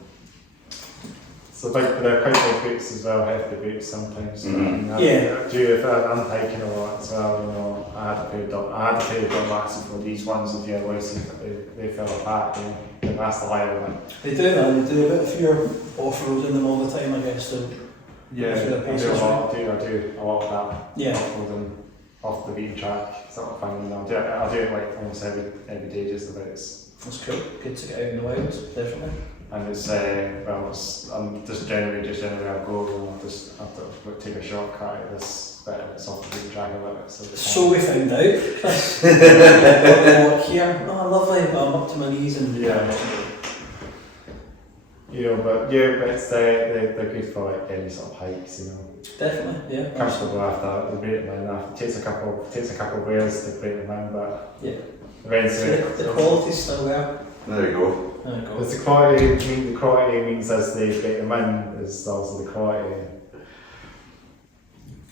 So they're quite big boots as well, hefty boots sometimes. Mm-hmm. If I'm hiking a lot as well, you know, I had to pay dog masses for these ones of yellow, so they fell apart. They last a while. They do, man. They do. But if you're off-roading them all the time, I guess they'll. Yeah, I do a lot of that. Yeah. Off the beaten track sort of thing. I'll do it like almost every day, just about. That's cool. Good to get out in the wilds, definitely. And it's I'm just generally I'll go and I'll just have to take a shortcut at this bit and it's off the beaten track a little bit. So we found out, Chris. Walk here. Oh, lovely. I'm up to my knees and but it's they're good for like any sort of hikes, Definitely, yeah. Comfortable after the break them in. It takes a couple of wears to break them in, but eventually the quality's still there. There you go. It's the quality means as they break them in is also the quality.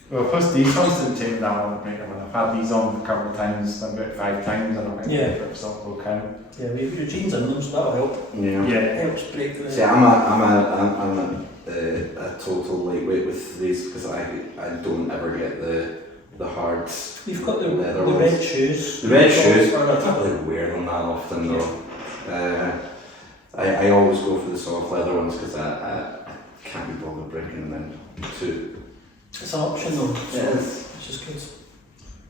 Well, plus these ones didn't take that long to break them in. I've had these on a couple of times, about 5 times, and I think it's all count. Yeah, we have your jeans in them, so that'll help. Yeah. Yeah. Helps break the. See, I'm a total lightweight with these because I don't ever get the hard. You've got the leather red ones. shoes. The red shoes. I don't really wear them that often though. I always go for the soft leather ones because I can't be bothered breaking them in too. It's an option though. Yes. Which is good.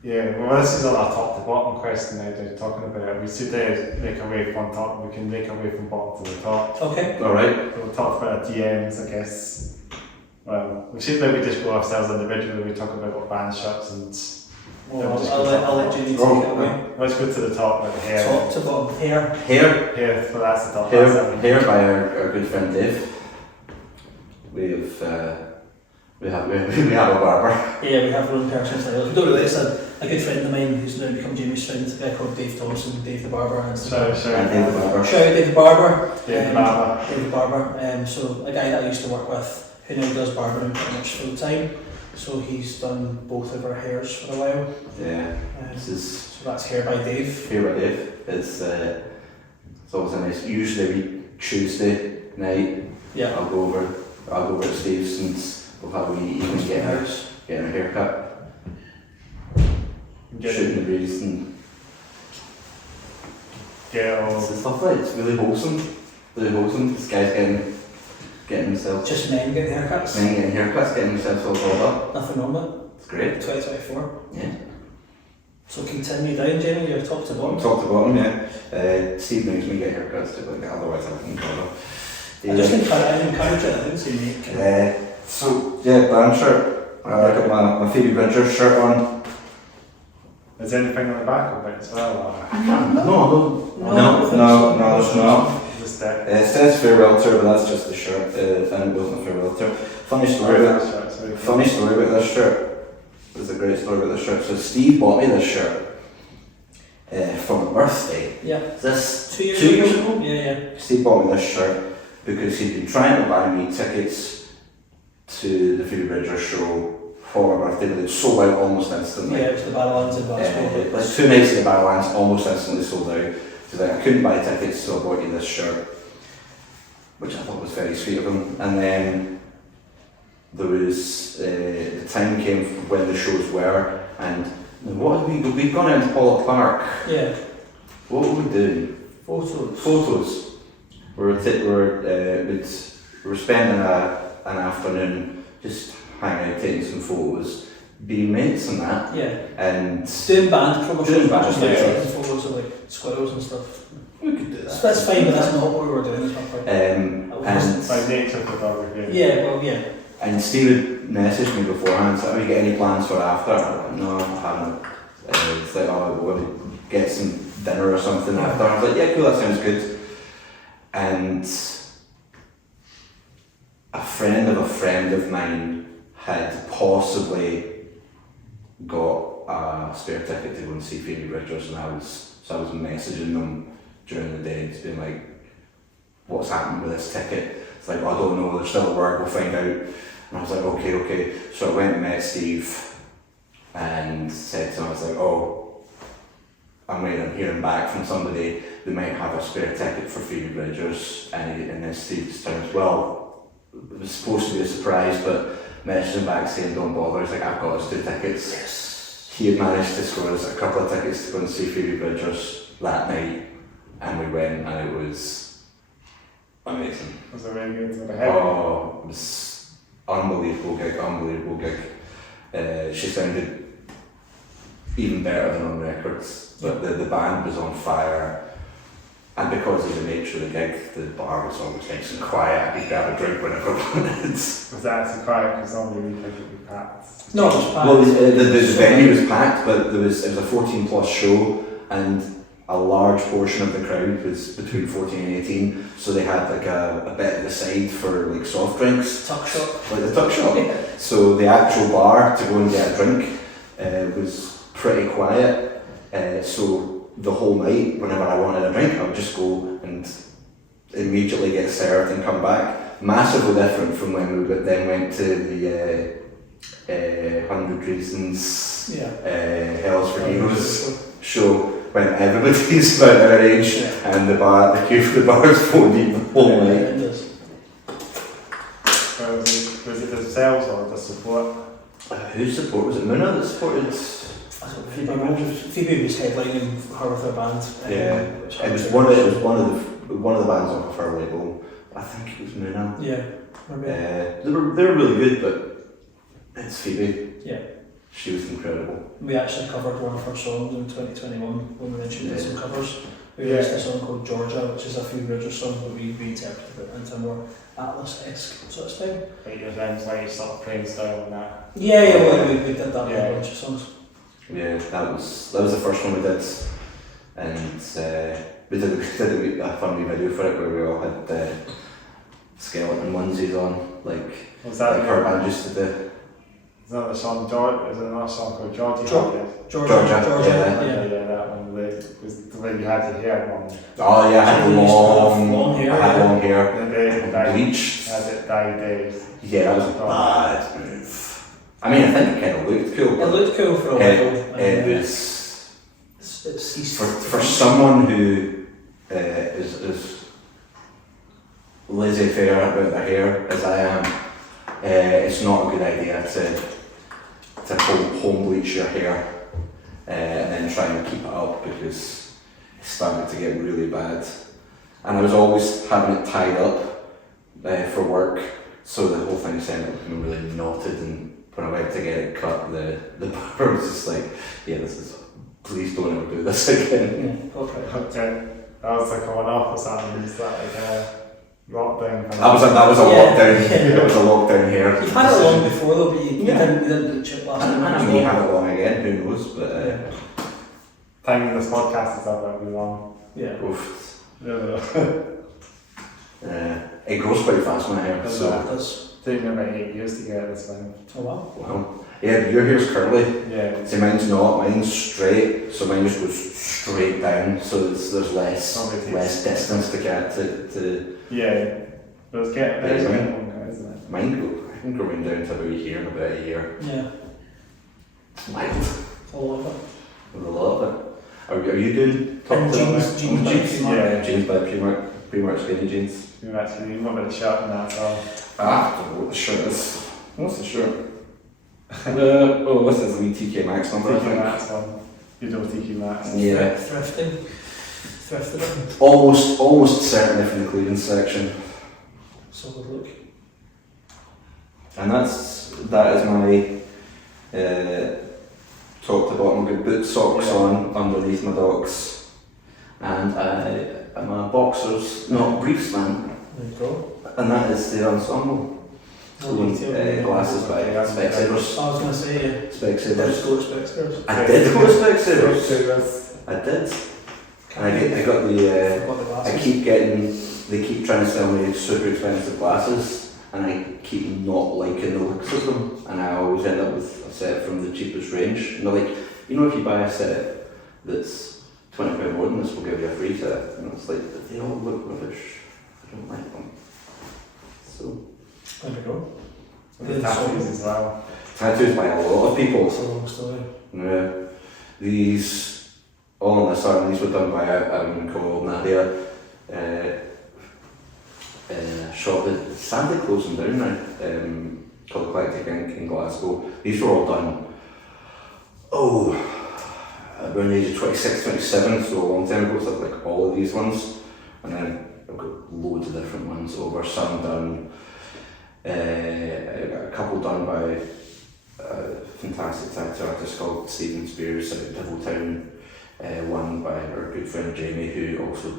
Yeah, well, this is our top to bottom question now. They're talking about it. We should make our way from top. We can make our way from bottom to the top. Okay. All right. We'll talk about our DMs, I guess. Well, we should maybe just go ourselves individually. We talk about what band shirts and. Well, I'll let Judy take it away. Let's go to the top with the hair. Top to bottom. Hair. Hair. So that's the top. Hair by our good friend Dave. We have a barber. Yeah, we have our own personal style. We don't really. It's a good friend of mine who's now become Jamie's friend. It's a guy called Dave Thompson, Dave the Barber. And Shout out Dave the Barber. Shout out Dave the Barber. Dave the Barber. So a guy that I used to work with who now does barbering pretty much full time. So he's done both of our hairs for a while. Yeah. So that's Hair by Dave. Hair by Dave. It's always a nice. Usually every Tuesday night. Yeah. I'll go over to Steve's and we'll have a wee evening getting a haircut. Shooting the breeze and it's stuff like it's really wholesome. This guy's getting himself. Just men getting haircuts. Men getting haircuts, getting themselves all dolled up. Nothing wrong with it. It's great. 2024. Yeah. So continue down, Jamie. You're top to bottom. Top to bottom, yeah. Steve makes me get haircuts too, like otherwise I wouldn't bother. I just encourage it. I didn't say make. So yeah, band shirt. I got my Phoebe Bridgers shirt on. Is there anything on the back of it as well? No, there's not. Just It says farewell tour, but that's just the shirt, and it wasn't a farewell tour. Funny story about this shirt. There's a great story about this shirt. So Steve bought me this shirt for my birthday. Yeah. This 2 years ago? Yeah. Steve bought me this shirt because he'd been trying to buy me tickets to the Phoebe Bridgers show for my birthday, but it sold out almost instantly. Yeah, it was the Badlands in Glasgow. Like 2 nights at the Badlands, almost instantly sold out. He's like, I couldn't buy tickets, so I bought you this shirt, which I thought was very sweet of him. And then there was the time came when the shows were, and what had we'd gone out to Paula Park. Yeah. What were we doing? Photos. We were spending an afternoon just hanging out, taking some photos, being mates and that. Yeah. And doing band promotions, just like taking photos of like squirrels and stuff. we could do that. So that's fine, but that's not what we were doing. That's my point. And by nature photography. Yeah, well, yeah. And Steve had messaged me beforehand, so have you got any plans for after? I'm like, no, I haven't. It's like, oh, we're going to get some dinner or something after. I was like, yeah, cool, that sounds good. And a friend of mine had possibly got a spare ticket to go and see Phoebe Bridgers, and I was messaging them during the day, just being like, what's happening with this ticket? It's like, oh, I don't know, there's still at work, we'll find out. And I was like, okay. So I went and met Steve and said to him, I was like, oh, I'm hearing back from somebody, they might have a spare ticket for Phoebe Bridgers. And then Steve just turns, well, it was supposed to be a surprise, but messaged him back saying, don't bother, he's like, I've got us 2 tickets. Yes. He had managed to score us a couple of tickets to go and see Phoebe Bridgers that night, and we went, and it was amazing. Was it really good? Oh, it was unbelievable gig. She sounded even better than on records, but the band was on fire. And because of the nature of the gig, the bar was always nice and quiet. You grab a drink whenever I wanted. Was that actually quiet? Because normally we think it would be packed. No, it was packed. Well, the venue was packed, but it was a 14 plus show, and a large portion of the crowd was between 14 and 18, so they had like a bit at the side for like soft drinks. Tuck shop. Like the tuck shop. So the actual bar to go and get a drink was pretty quiet. So the whole night, whenever I wanted a drink, I would just go and immediately get served and come back. Massively different from when we then went to the 100 Reasons Hells for Heroes show, when everybody's about our age and the queue for the bar is full the whole night. Was it themselves or the support? Whose support? Was it Muna that supported? Phoebe was headlining her with her band. It was one of the bands off of her label. I think it was Muna. Yeah, maybe. They were really good, but it's Phoebe. Yeah. She was incredible. We actually covered one of her songs in 2021 when we mentioned did some covers. We Yeah. released a song called Georgia, which is a Phoebe Bridgers song, but we reinterpreted it into a more Atlas-esque sort of style. Like your friends, like sort of playing style and that. Yeah, well, we did that with a bunch of songs. Yeah, that was the first one we did, and we did a fun wee video for it where we all had skeleton onesies on, like Was that like her band used to do. Is that the song George? Is it another song called Georgie? Georgia. Yeah, that one. Was the way you had your hair on. Oh yeah, I had long hair. I had long hair. And they Bleached. Had it dyed days. Yeah, that was a bad move. I mean, I think it kind of looked cool. It looked cool for a while. It was It ceased for someone who is laissez-faire about their hair as I am. It's not a good idea to home bleach your hair and then try and keep it up, because it started to get really bad. And I was always having it tied up for work, so the whole thing ended up becoming really knotted, and when I went to get it cut, the barber was just like, please don't ever do this again. Yeah, okay. Okay. That was like a one-off or something. Is that like a lockdown? That was a lockdown. It was a lockdown here. You've had it long before though, but you didn't do the chip last And I time. may have it long again, who knows, but Timing this podcast is up every long. Yeah. oof. Yeah. It grows quite fast my hair, Does so that? It does. It took me about 8 years to get this one. Oh wow. wow. Yeah, your hair's curly. Yeah. See, mine's not. Mine's straight, so mine just goes straight down. So there's less distance to get to. Yeah. But it's getting longer, isn't it? I can go down to about here in about a year. Yeah. Mild. A lot of it. With a lot of it. Are you doing And top jeans, jeans? jeans by Primark. Yeah. Jeans by Primark skinny jeans. We've actually not been shot in that, so. I don't know what the shirt is. What's the shirt? This is the TK Maxx number. I TQ think. Maxx one. You know TQ Maxx. Yeah. Thrifted it. Almost certainly from the clearance section. Solid look. And that is my top to bottom. I've got boot socks on underneath my docks, and I'm a boxers, not briefs man, There you go. and that is the ensemble. Glasses by Specsavers. I was going to say, yeah. Specsavers. Just go to Specsavers. I did go to Specsavers. I did. And I got the. Forgot the glasses. They keep trying to sell me super expensive glasses, and I keep not liking the looks of them, and I always end up with a set from the cheapest range. And they're like, if you buy a set that's £20 more than this, we'll give you a free set. And it's like, they all look rubbish. I don't like them. So. There we go. The tattoos as well. Tattoos by a lot of people. It's a long story. Yeah. These, all on this arm, these were done by a woman called Nadia. Shop that's sadly closing down now, called Eclectic Ink in Glasgow. These were all done, around the age of 26, 27, so a long time ago, so I've like all of these ones. And then I've got loads of different ones over, some done, I got a couple done by a fantastic tattoo artist called Stephen Spears out of Devilltown, one by our good friend Jamie, who also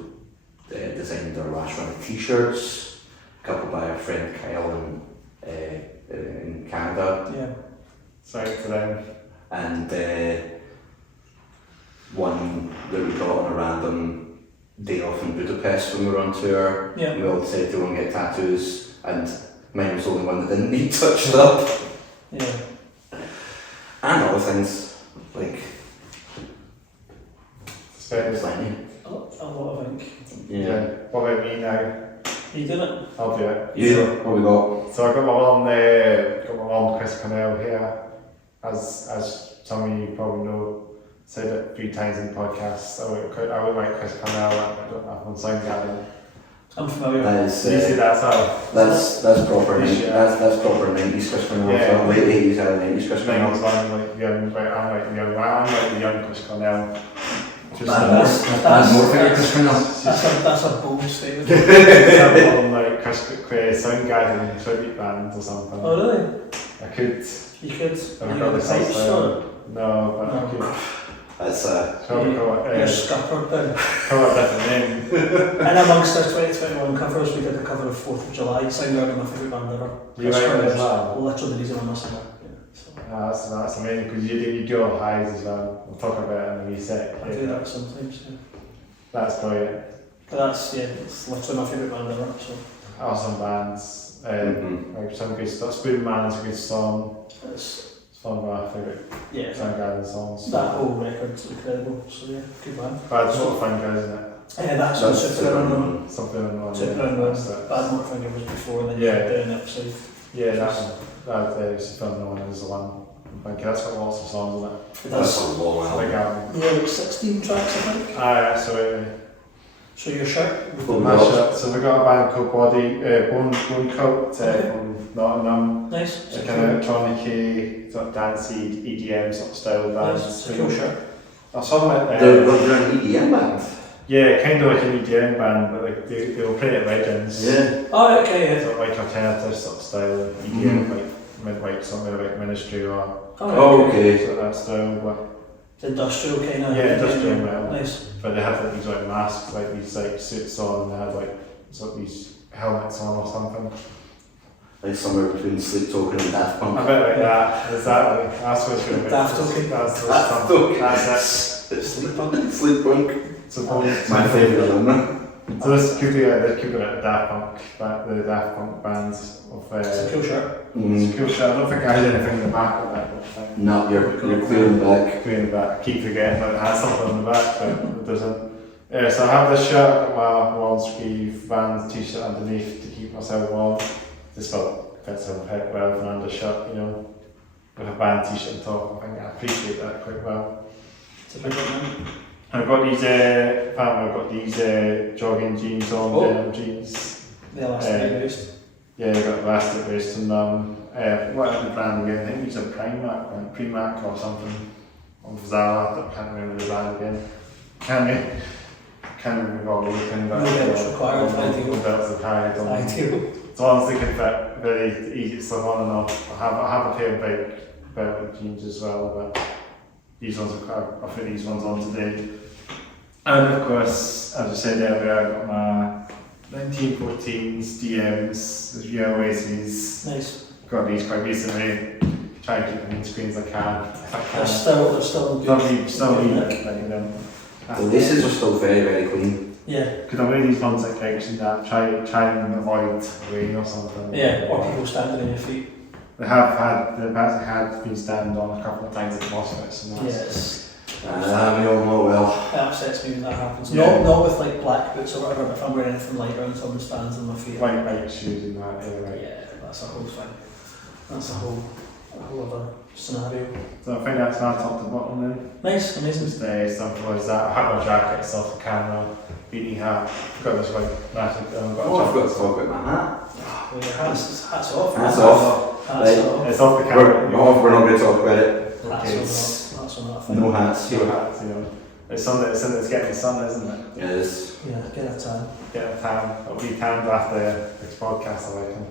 designed our last run of t-shirts, a couple by our friend Kyle in Canada. Yeah. Sorry to them. And one that we got on a random day off in Budapest when we were on tour. Yeah. We all decided to go and get tattoos, and mine was the only one that didn't need touched up. Yeah. And other things, like Spend plenty. A lot of ink. Yeah. What about me now? You doing it? I'll do it. You, what we got? So I got my one Chris Cornell here. As some of you probably know, said it a few times in podcasts. I would like Chris Cornell. I don't have on Soundgarden. I'm familiar. That is, Do you see that song? that's proper. Yeah. That's proper 90s Chris Cornell. Yeah. Late 80s, early 90s Chris I'm Cornell. like the young Chris Cornell. Just That's more favorite Chris Cornell. That's a bold statement. example like Chris Soundgarden tribute band or something. Oh really? I could. You could. Have I You got got the the pipes style? or No, but I No. could. That's Probably you're scuppered then. call it a different name. And amongst our 2021 covers, we did the cover of 4th of July. Soundgarden, my favourite band ever. You like it as well? Literally the reason I'm listening. Yeah, so. That's amazing because you do all highs as well. We'll talk about it in the wee sec. I do that sometimes. Yeah. That's brilliant. But that's it's literally my favourite band ever. So Awesome bands. Like some good stuff. Spoon Man is a good song. it's It's one of my favourite yeah. Soundgarden songs. That whole record's incredible. So yeah, good band. Bad Sort Finger, isn't it? That's on Super Unknown. Something on Super Unknown. Bad Motorfinger was before, and then Yeah. you did an episode. Yeah, that one. That Super Unknown is the one. I think that's got lots of songs in it. It that's does. a long It's album. like album. Yeah, like 16 tracks, I think. Absolutely. So your shirt? Cool. My shirt. So we got a band called Bone Coat from Nottingham. Nice. It's a kind of electronic, sort of dancey, EDM sort of style band. Nice. It's a cool shirt. I saw them at, They're an EDM band. yeah, kind of like an EDM band, but like they will play at weddings. Yeah. Oh, okay, yeah. Sort of like alternative sort of style EDM, like something like Ministry or Oh, okay. sort of that style. But The industrial kind of. yeah, industrial metal. Nice. But they had like these like masks, like these like suits on, and they had like sort of these helmets on or something. Like somewhere between Sleep Token and Daft A Punk. bit like that, exactly. That's what's going to be. Daft Token. That's Token. That's Sleep Punk. Sleep Punk. it. So, My favourite genre. so this could be like Daft Punk, the Daft Punk bands of. It's a cool shirt. It's a cool shot. I don't think I had anything in the back of that. But, No, you're clear in the back. clear in the back. I keep forgetting that it has something in the back, but it doesn't. Yeah, so I have this shirt, got my long sleeve Vans t-shirt underneath to keep myself warm. Just felt it fits in quite well with an undershirt, you know, with a band t-shirt on top. I think I appreciate that quite well. It's a big one. I've got these, apparently I've got these jogging jeans on, denim jeans. The elastic waist. Yeah, I've got elastic waist and what are the brand again? I think these are Primark or something. Or Zara, I can't remember the brand again. Can't remember all the looking No belts required, ideal. No belts required. Ideal. As long as they can fit, very easy to slip on and off. I have a pair of belted jeans as well, but these ones I put these ones on today. And of course, as I said earlier, I got my 1914s, DMs, the Oasis. Nice. Got these quite recently. Try and keep them in screen as I can. If I They're can. still good. Still need Yeah. like them. The laces are still very, very clean. Yeah. Because I'm wearing these ones like gigs and that, try and avoid rain or something. Yeah. Or people standing on your feet. They actually had been standing on a couple of times at the Mosfets and that's Yes. We all know well. It upsets me when that happens. Yeah. Not with like black boots or whatever, but if I'm wearing anything lighter and someone stands on my feet. white shoes and that, yeah, right. Yeah, that's a whole thing. That's a whole other scenario. So I think that's my top to bottom then. Nice, amazing. Just stuff was that. I had my jacket, self camera, beanie hat. I've got this like massive. Oh, I forgot to talk about my hat. Well, your hats off. Hats off. Hats Right. off. It's off the camera. We're not going to talk about it. Okay. That's on that thing. No hats. Two hats, you know. It's something that's getting the sun, isn't it? It is. Yeah, get a tan. Get a tan. It'll be tanned after this podcast, I reckon.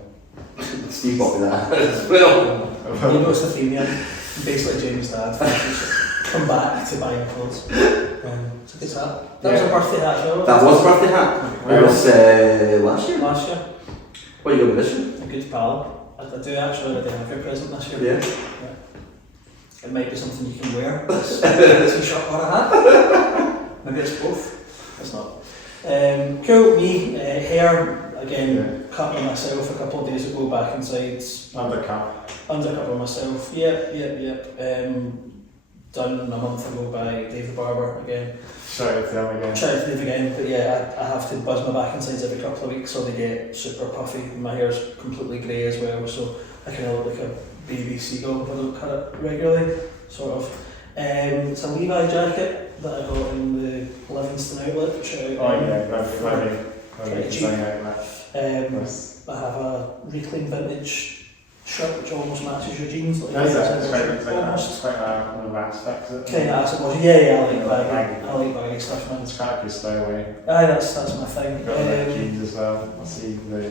Steve got me that as well. You know it's the theme, yeah. Basically James' dad. come back to buying clothes. It's a good hat. That was a birthday hat as well. That was a birthday hat? It was last year? Last year. What are you going with this year? A good pal. I do actually already have your present this year. Yeah. It might be something you can wear. It's a t-shirt or a hat. Maybe it's both. It's not. Cool. Me, hair, again, cut by myself a couple of days ago, back inside. Undercut by myself. Yep. Done a month ago by Dave the Barber again. Shout out to them again. Shout out to Dave again, but yeah, I have to buzz my back insides every couple of weeks so they get super puffy. My hair's completely grey as well, so I kind of look like a baby seagull if I don't cut it regularly, sort of. It's a Levi jacket that I got in the Livingston outlet. Pretty cheap. I have a reclaimed vintage shirt which almost matches your jeans. Like almost. Quite a wax fix it. Kind of, I suppose. Yeah, I like baggy stuff, man. It's quite a good style way. Aye, that's my thing. Got the jeans as well. I see the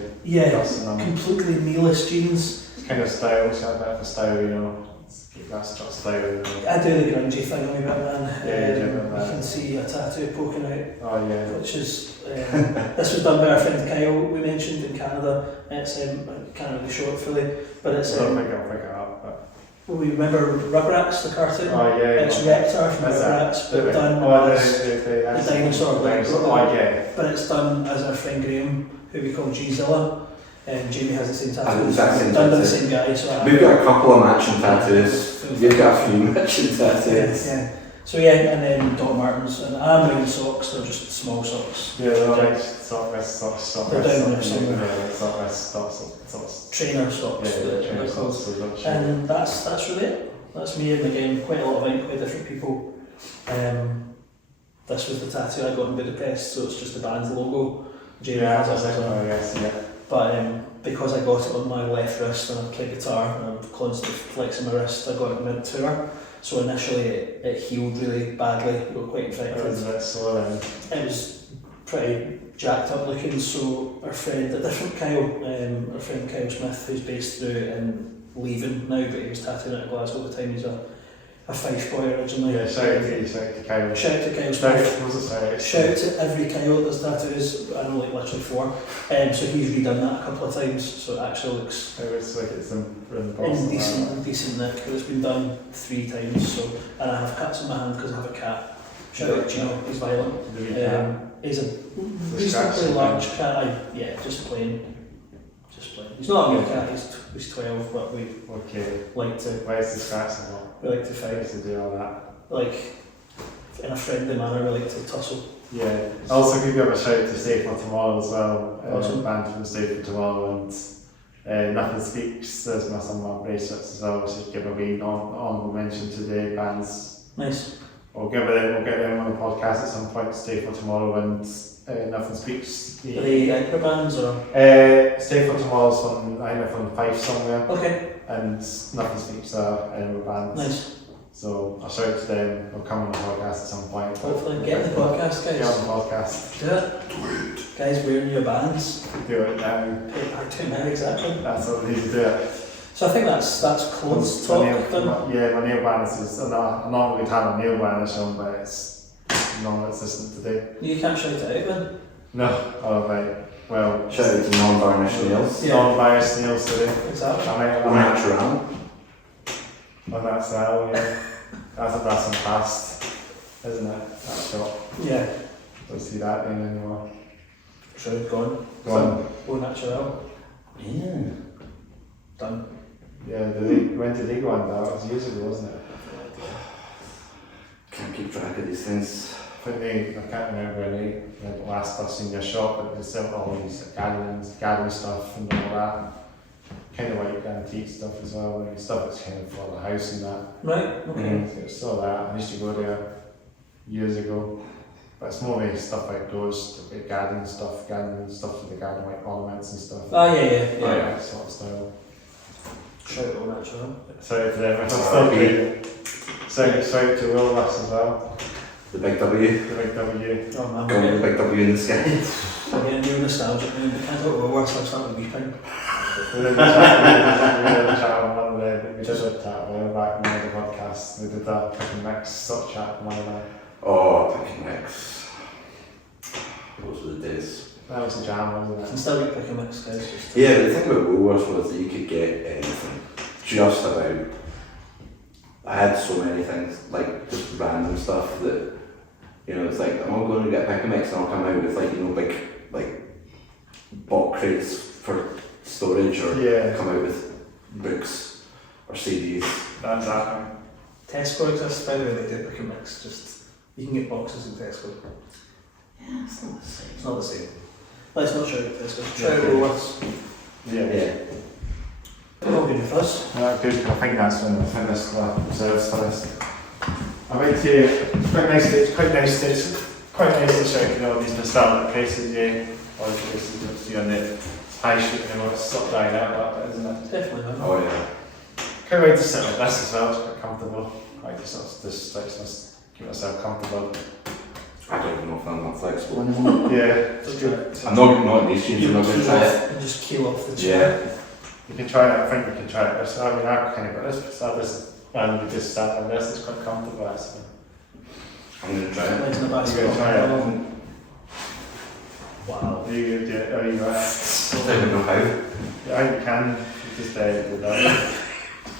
completely kneeless jeans. It's kind of stylish, a bit of a style, you know. Keep that sort of style. I do the grungy thing on me, man. You can see a tattoo poking out. Oh yeah. Which is this was done by our friend Kyle. We mentioned in Canada. It's I can't really show it fully, but it's. I don't think I'll pick it up. But. We remember Rugrats, the cartoon. Oh yeah. It's Reptar from Rugrats, but done as the dinosaur. Oh yeah. But it's done as our friend Graham, who we call G-Zilla. And Jamie has the same tattoo. Done by the same guy. So we've got a couple of matching tattoos. You've got a few matching tattoos. Yeah. So yeah, and then Doc Martens, and I'm wearing socks. They're just small socks. Yeah, they're like socks. They're down there somewhere. Socks. Trainer socks. Trainer socks. And that's really it. That's me, and again, quite a lot of quite different people. This was the tattoo I got in Budapest, so it's just the band's logo. Jamie has it as well. Yes, yeah. But because I got it on my left wrist and I play guitar and I'm constantly flexing my wrist, I got it mid-tour. So initially it healed really badly, it got quite infected. It was a bit sore then. It was pretty jacked up looking, so our friend Kyle Smith, who's based through in Leven now, but he was tattooing out of Glasgow at the time, he's a Fife boy originally. Yeah, shout out to Kyle. Shout out to Kyle Smith. Shout out to every Kyle that does tattoos, I know like literally 4. So he's redone that a couple of times, so it actually looks it looks like it's in decent nick, but it's been done 3 times, so, and I have cats in my hand because I have a cat. Shout out to Gino, he's violent. He's a reasonably large cat, just plain. He's not a real cat, he's 12, but we like to... Why is the scratch a lot? We like to fight. To do all that. Like, in a friendly manner, we like to tussle. Yeah. Also, give you a shout out to Stay for Tomorrow as well. Awesome. Band from Stay for Tomorrow, and Nothing Speaks. There's some of my bracelets as well, which is give a wee honourable mention to the bands. Nice. We'll get them on the podcast at some point. Stay for Tomorrow and Nothing Speaks. Are they Edinburgh bands or? Stay for Tomorrow's from Fife somewhere. Okay. And Nothing Speaks are Edinburgh bands. Nice. So I'll shout out to them. They'll come on the podcast at some point. Hopefully, get in the podcast, guys. Get on the podcast. Do it. Guys wearing your bands. Do it now. Do it now, exactly. That's what we need to do it. So I think that's clothes talk. My nail varnish is. I normally have a nail varnish on, but it's non-existent today. You can't shout it out then? No. Oh right. Well. Shout out to non-varnished nails. Yeah. Non-varnished nails today. Exactly. Natural. On that style, yeah. That's in past, isn't it? That shop. Yeah. Don't see that in anymore. Sure, gone. Au natural. Yeah. Done. Yeah, when did they go on that? It was years ago, wasn't it? Can't keep track of these things. I can't remember when they last us in your shop, but they sell all these gardening stuff and all that. Kind of like antique stuff as well, like stuff that's kind of for the house and that. Right, okay. So I saw that. I used to go there years ago. But it's more like stuff outdoors, like gardening stuff for the garden, like ornaments and stuff. Oh yeah. That sort of style. Shout out au natural. Sorry to them, I'm still good. Shout out to Willis as well. The big W. The big W. Oh man, going with the big W in the sky. I'm getting real nostalgic now. I can't talk about worse, I'll start with weeping. We had a chat on Monday, we We did a chat back in one of the podcasts. We did that pick and mix sort of chat one night. Oh, pick and mix. Those were the days. That was a jam, wasn't You it? can still get pick and mix, guys. Yeah, but the thing about Woolworths was that you could get anything. Just about. I had so many things, like just random stuff that, you know, it's like, I'm all going to get a pick and mix and I'll come out with like, you know, big, like, box crates for storage or come out with books or CDs. That's happening. Tesco exists, by the way, they do pick and mix. Just, you can get boxes in Tesco. Yeah, it's not the same. It's not the same. Let's not shout at Tesco. Yeah. Shout at Woolworths. Yeah. All good with us. Good. I think that's when I finished the reserves first. I went to it's quite nice to shout, you know, these nostalgic places, all the places you see on the high street, you know, it's sort of dying out a little bit, isn't it? Definitely, man. Oh yeah. Can't wait to sit like this as well, it's quite comfortable. I like to sort of just keep myself comfortable. I don't even know if I'm not flexible anymore. Yeah, it's good. I'm not in these jeans, I'm not going to try it. And just keel off the chair. Yeah. You can try it, I think you can try it. So, I mean, I've kind of got this, and we just sat on this, it's quite comfortable actually. I'm going to try it. Legs in the You're basket. going to try it? Wow. Are you right? I don't even know how. Yeah, I think you can, you just do that.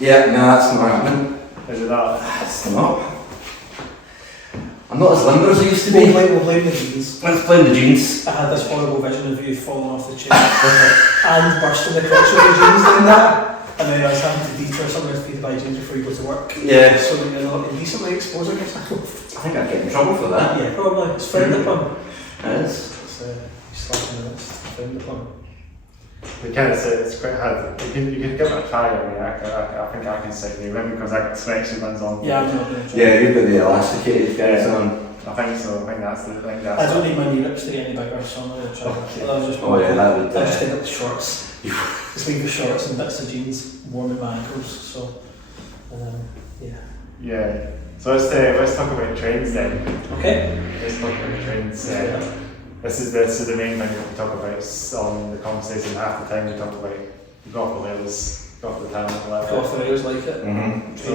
Yeah, no, that's not happening. Is it not? That's not. I'm not as limber as I used to be. We'll blame the jeans. Let's blame the jeans. I had this horrible vision of you falling off the chair and bursting the crotch of your jeans doing that. And then I was having to detour somewhere for you to buy jeans before you go to work. Yeah. So that you're not indecently exposing yourself. I think I'd get in trouble for that. Yeah, probably. It's frowned upon. It is. It's slapping the wrist. Frowned upon. We kind of say it's quite hard. You can give it a try. I mean, I think I can sit in the because I got selection ones on. Yeah, I'm not going to try. Yeah, you've got the elasticated guys on. I think so. I think that's the thing. I don't need my knee rips to get any bigger, so I'm going to try. Okay. I'll just Oh yeah, that would. I'll just end up with shorts. Just leave the shorts and bits of jeans warm at my ankles. So, yeah. Yeah. So let's talk about trains then. Okay. Let's talk about trains. This is the main thing that we talk about on the conversation. Half the time we talk about you go off the rails, go off the town, whatever. Go off the rails like it. Mm-hmm. So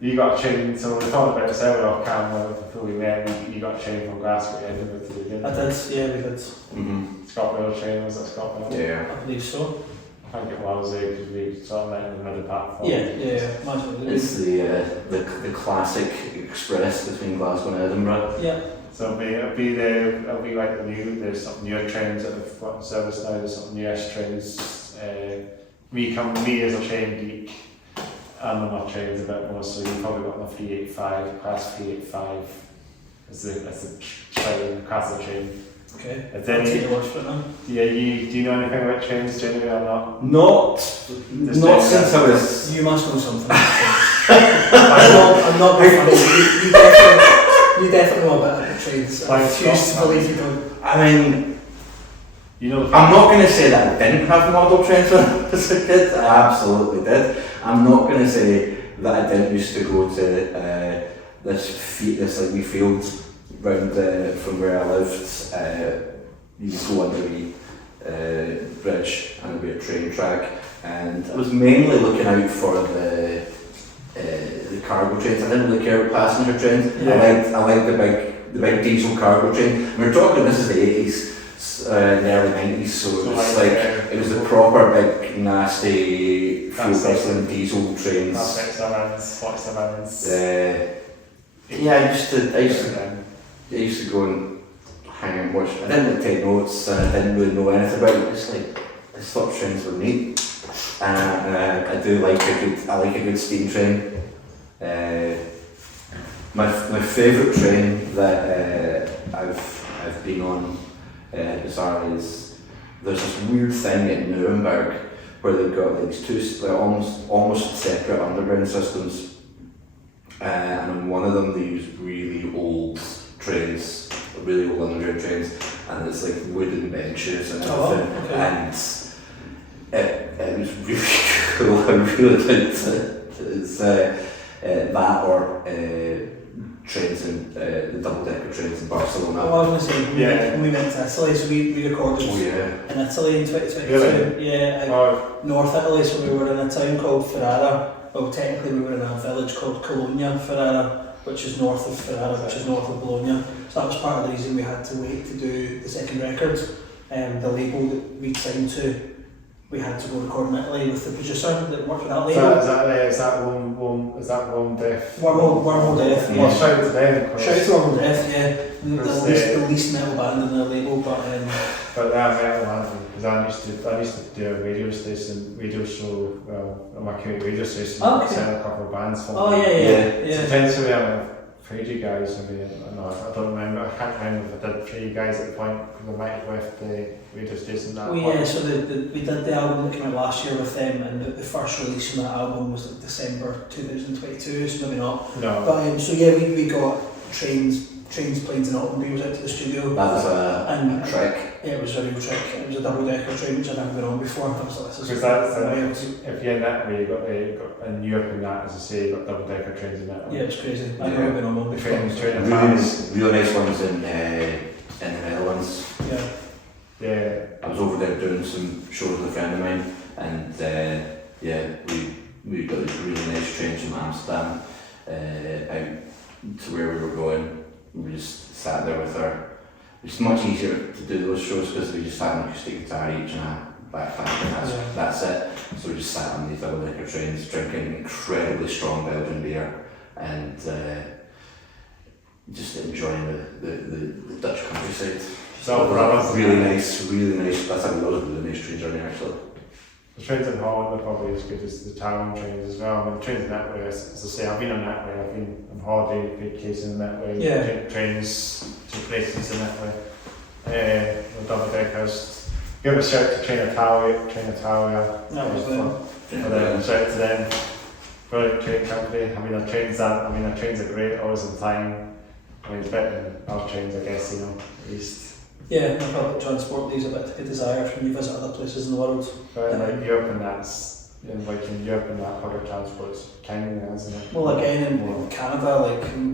you got a train. So we talked about this earlier off camera before we met. You got a train from Glasgow to Edinburgh to the dinner. I did, yeah, we did. Mm-hmm. ScotRail train, was it ScotRail? Yeah. I believe so. I think it was because we sort of met in the middle platform. Yeah. Imagine it. It's the classic express between Glasgow and Edinburgh. Yeah. So it'll be like there's some newer trains that have got in service now, there's some newish trains. Me as a train geek, I'm on my trains a bit more, so you've probably got my 385, class 385 as the train, class of train. Okay. Is there I'll take any, your word for it now. do you know anything about trains generally or not? Not since I was. You must know something. I'm not being funny. You definitely know about the trains. I refuse to believe you don't. I mean, You know. I'm not going to say that I didn't have model trains when I was a kid. I absolutely did. I'm not going to say that I didn't used to go to this like wee field round from where I lived. You could go under the bridge and there'd be a train track, and I was mainly looking out for the cargo trains. I didn't really care about passenger trains. Yeah. I liked the big diesel cargo train. We're talking, this is the 80s, the early 90s, so it was it was the proper big nasty fuel guzzling diesel trains. 47s. Yeah, I used to go and hang out and watch. I didn't really take notes and I didn't really know anything about it. Just like, I just thought trains were neat. And I like a good steam train. My favourite train that I've been on bizarrely is there's this weird thing in Nuremberg where they've got like these two almost separate underground systems. And on one of them they use really old trains, really old underground trains, and it's like wooden benches and everything. Okay. And it was really cool. I really liked it. It's that or trains in the double-decker trains in Barcelona. I was going to say, when we went to Italy, so we recorded in Italy in 2022. Really? Yeah, North Italy, so we were in a town called Ferrara, well, technically we were in a village called Colonia, Ferrara, which is north of Ferrara, which is north of Bologna. So that was part of the reason we had to wait to do the second record. The label that we'd signed to, we had to go record in Italy with the producer that worked with that label. Is that one Death? Wormhole Death, yeah. Well, shout out to them. Shout out to Wormhole Death, yeah. The least metal band in their label, but they are metal, aren't they? Because I used to do a radio show, on my community radio station, sell a couple of bands for me. Yeah. So potentially I've played you guys, maybe, I don't remember, I can't remember if I did play you guys at the point, because I might have left the radio station that point. Yeah, so we did the album that came out last year with them, and the first release from that album was like December 2022, so maybe not. No. But so yeah, we got trains, planes and automobiles out to the studio. That was a trek. Yeah, it was a real trick. It was a double-decker train which I'd never been on before. I was like, this is because that's if you're in that way, you got in Europe and that, as I say, you got double-decker trains in that way. Yeah, it's crazy. I've never been on one before. Really nice ones in the Netherlands. Yeah. I was over there doing some shows with a friend of mine, and we got these really nice trains from Amsterdam out to where we were going. We just sat there with our. It's much easier to do those shows because we just had an acoustic guitar each and a backpack, and that's it. So we just sat on these double-decker trains drinking incredibly strong Belgian beer and just enjoying the Dutch countryside. So really nice. That's how we was a really nice train journey actually. The trains in Holland are probably as good as the town trains as well. I mean, the trains in that way, as I say, I've been on that way, I've been on holiday vacation in that way, trains to places in that way. The double deckers. Give a shout to Train Italia. That was them. Shout out to them. Brilliant train company. I mean, our trains are great, always on time. I mean, it's better than our trains, I guess, at least. Yeah, no, public transport leaves a bit to be desired when you visit other places in the world. But like Europe and in Europe and that public transport's king, isn't it? Well, again in Canada,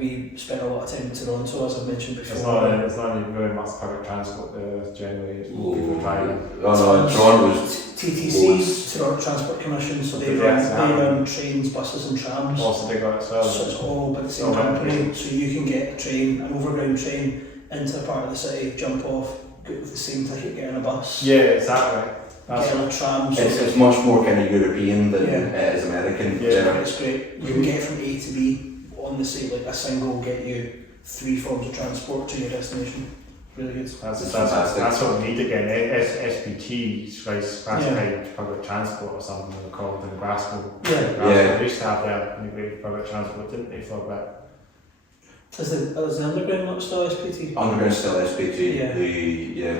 we spent a lot of time in Toronto, as I've mentioned before. There's not even very much public transport there generally. People driving. Toronto was TTC, Toronto Transport Commission, so they run trains, buses and trams. Also they got it as well. So it's all by the same company, so you can get a train, an overground train, into a part of the city, jump off, go with the same ticket, get on a bus. Yeah, exactly. Get on a tram. It's much more kind of European than it is American. Yeah, it's great. You can get from A to B on the same, like a single will get you 3 forms of transport to your destination. Really good. That's what we need again. SPT, classified public transport or something they were called in Glasgow. They used to have their integrated public transport, didn't they, for a bit? Is the underground not still SPT? Underground still SPT.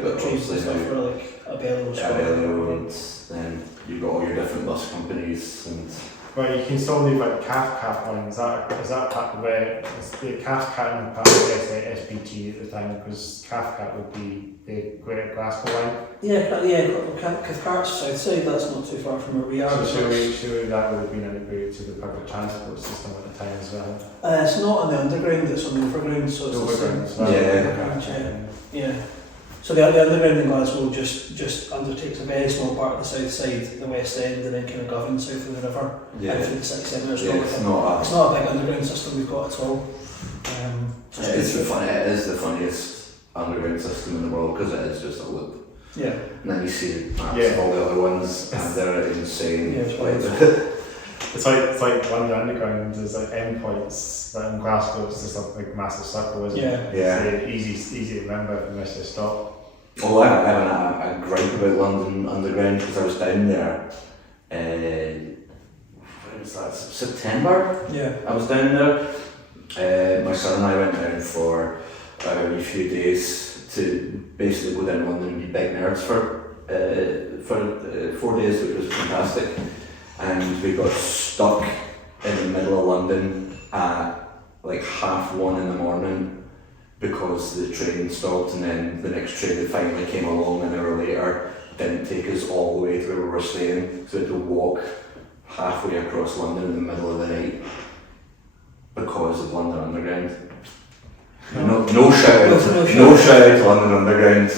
But trains and stuff were like Abellio and then you've got all your different bus companies and. Well, you can still leave like Cathcart one. Is that part of where the Cathcart and part of SPT at the time, because Cathcart would be the Greater Glasgow line. Cathcart's south side. That's not too far from where we are. So surely that would have been integrated to the public transport system at the time as well. It's not on the underground. It's on the overground. So it's overground the same. Yeah. So the underground in Glasgow just undertakes a very small part of the south side, the west end, and then kind of governs south of the river. And through the city centre. It's not a big underground system we've got at all. It is the funniest underground system in the world because it is just a loop. Yeah. And then you see maps of all the other ones, and they're insane. It's like London Underground. There's like endpoints, but in Glasgow it's just a big massive circle, isn't it? It's easy to remember unless you stop. Oh, I have a gripe about London Underground because I was down there. When was that? September. Yeah. I was down there. My son and I went down for a few days to basically go down to London and be big nerds for 4 days, which was fantastic. And we got stuck in the middle of London at like 1:30 in the morning because the train stopped, and then the next train that finally came along an hour later didn't take us all the way to where we were staying, so we had to walk halfway across London in the middle of the night because of London Underground. No shout out to London Underground.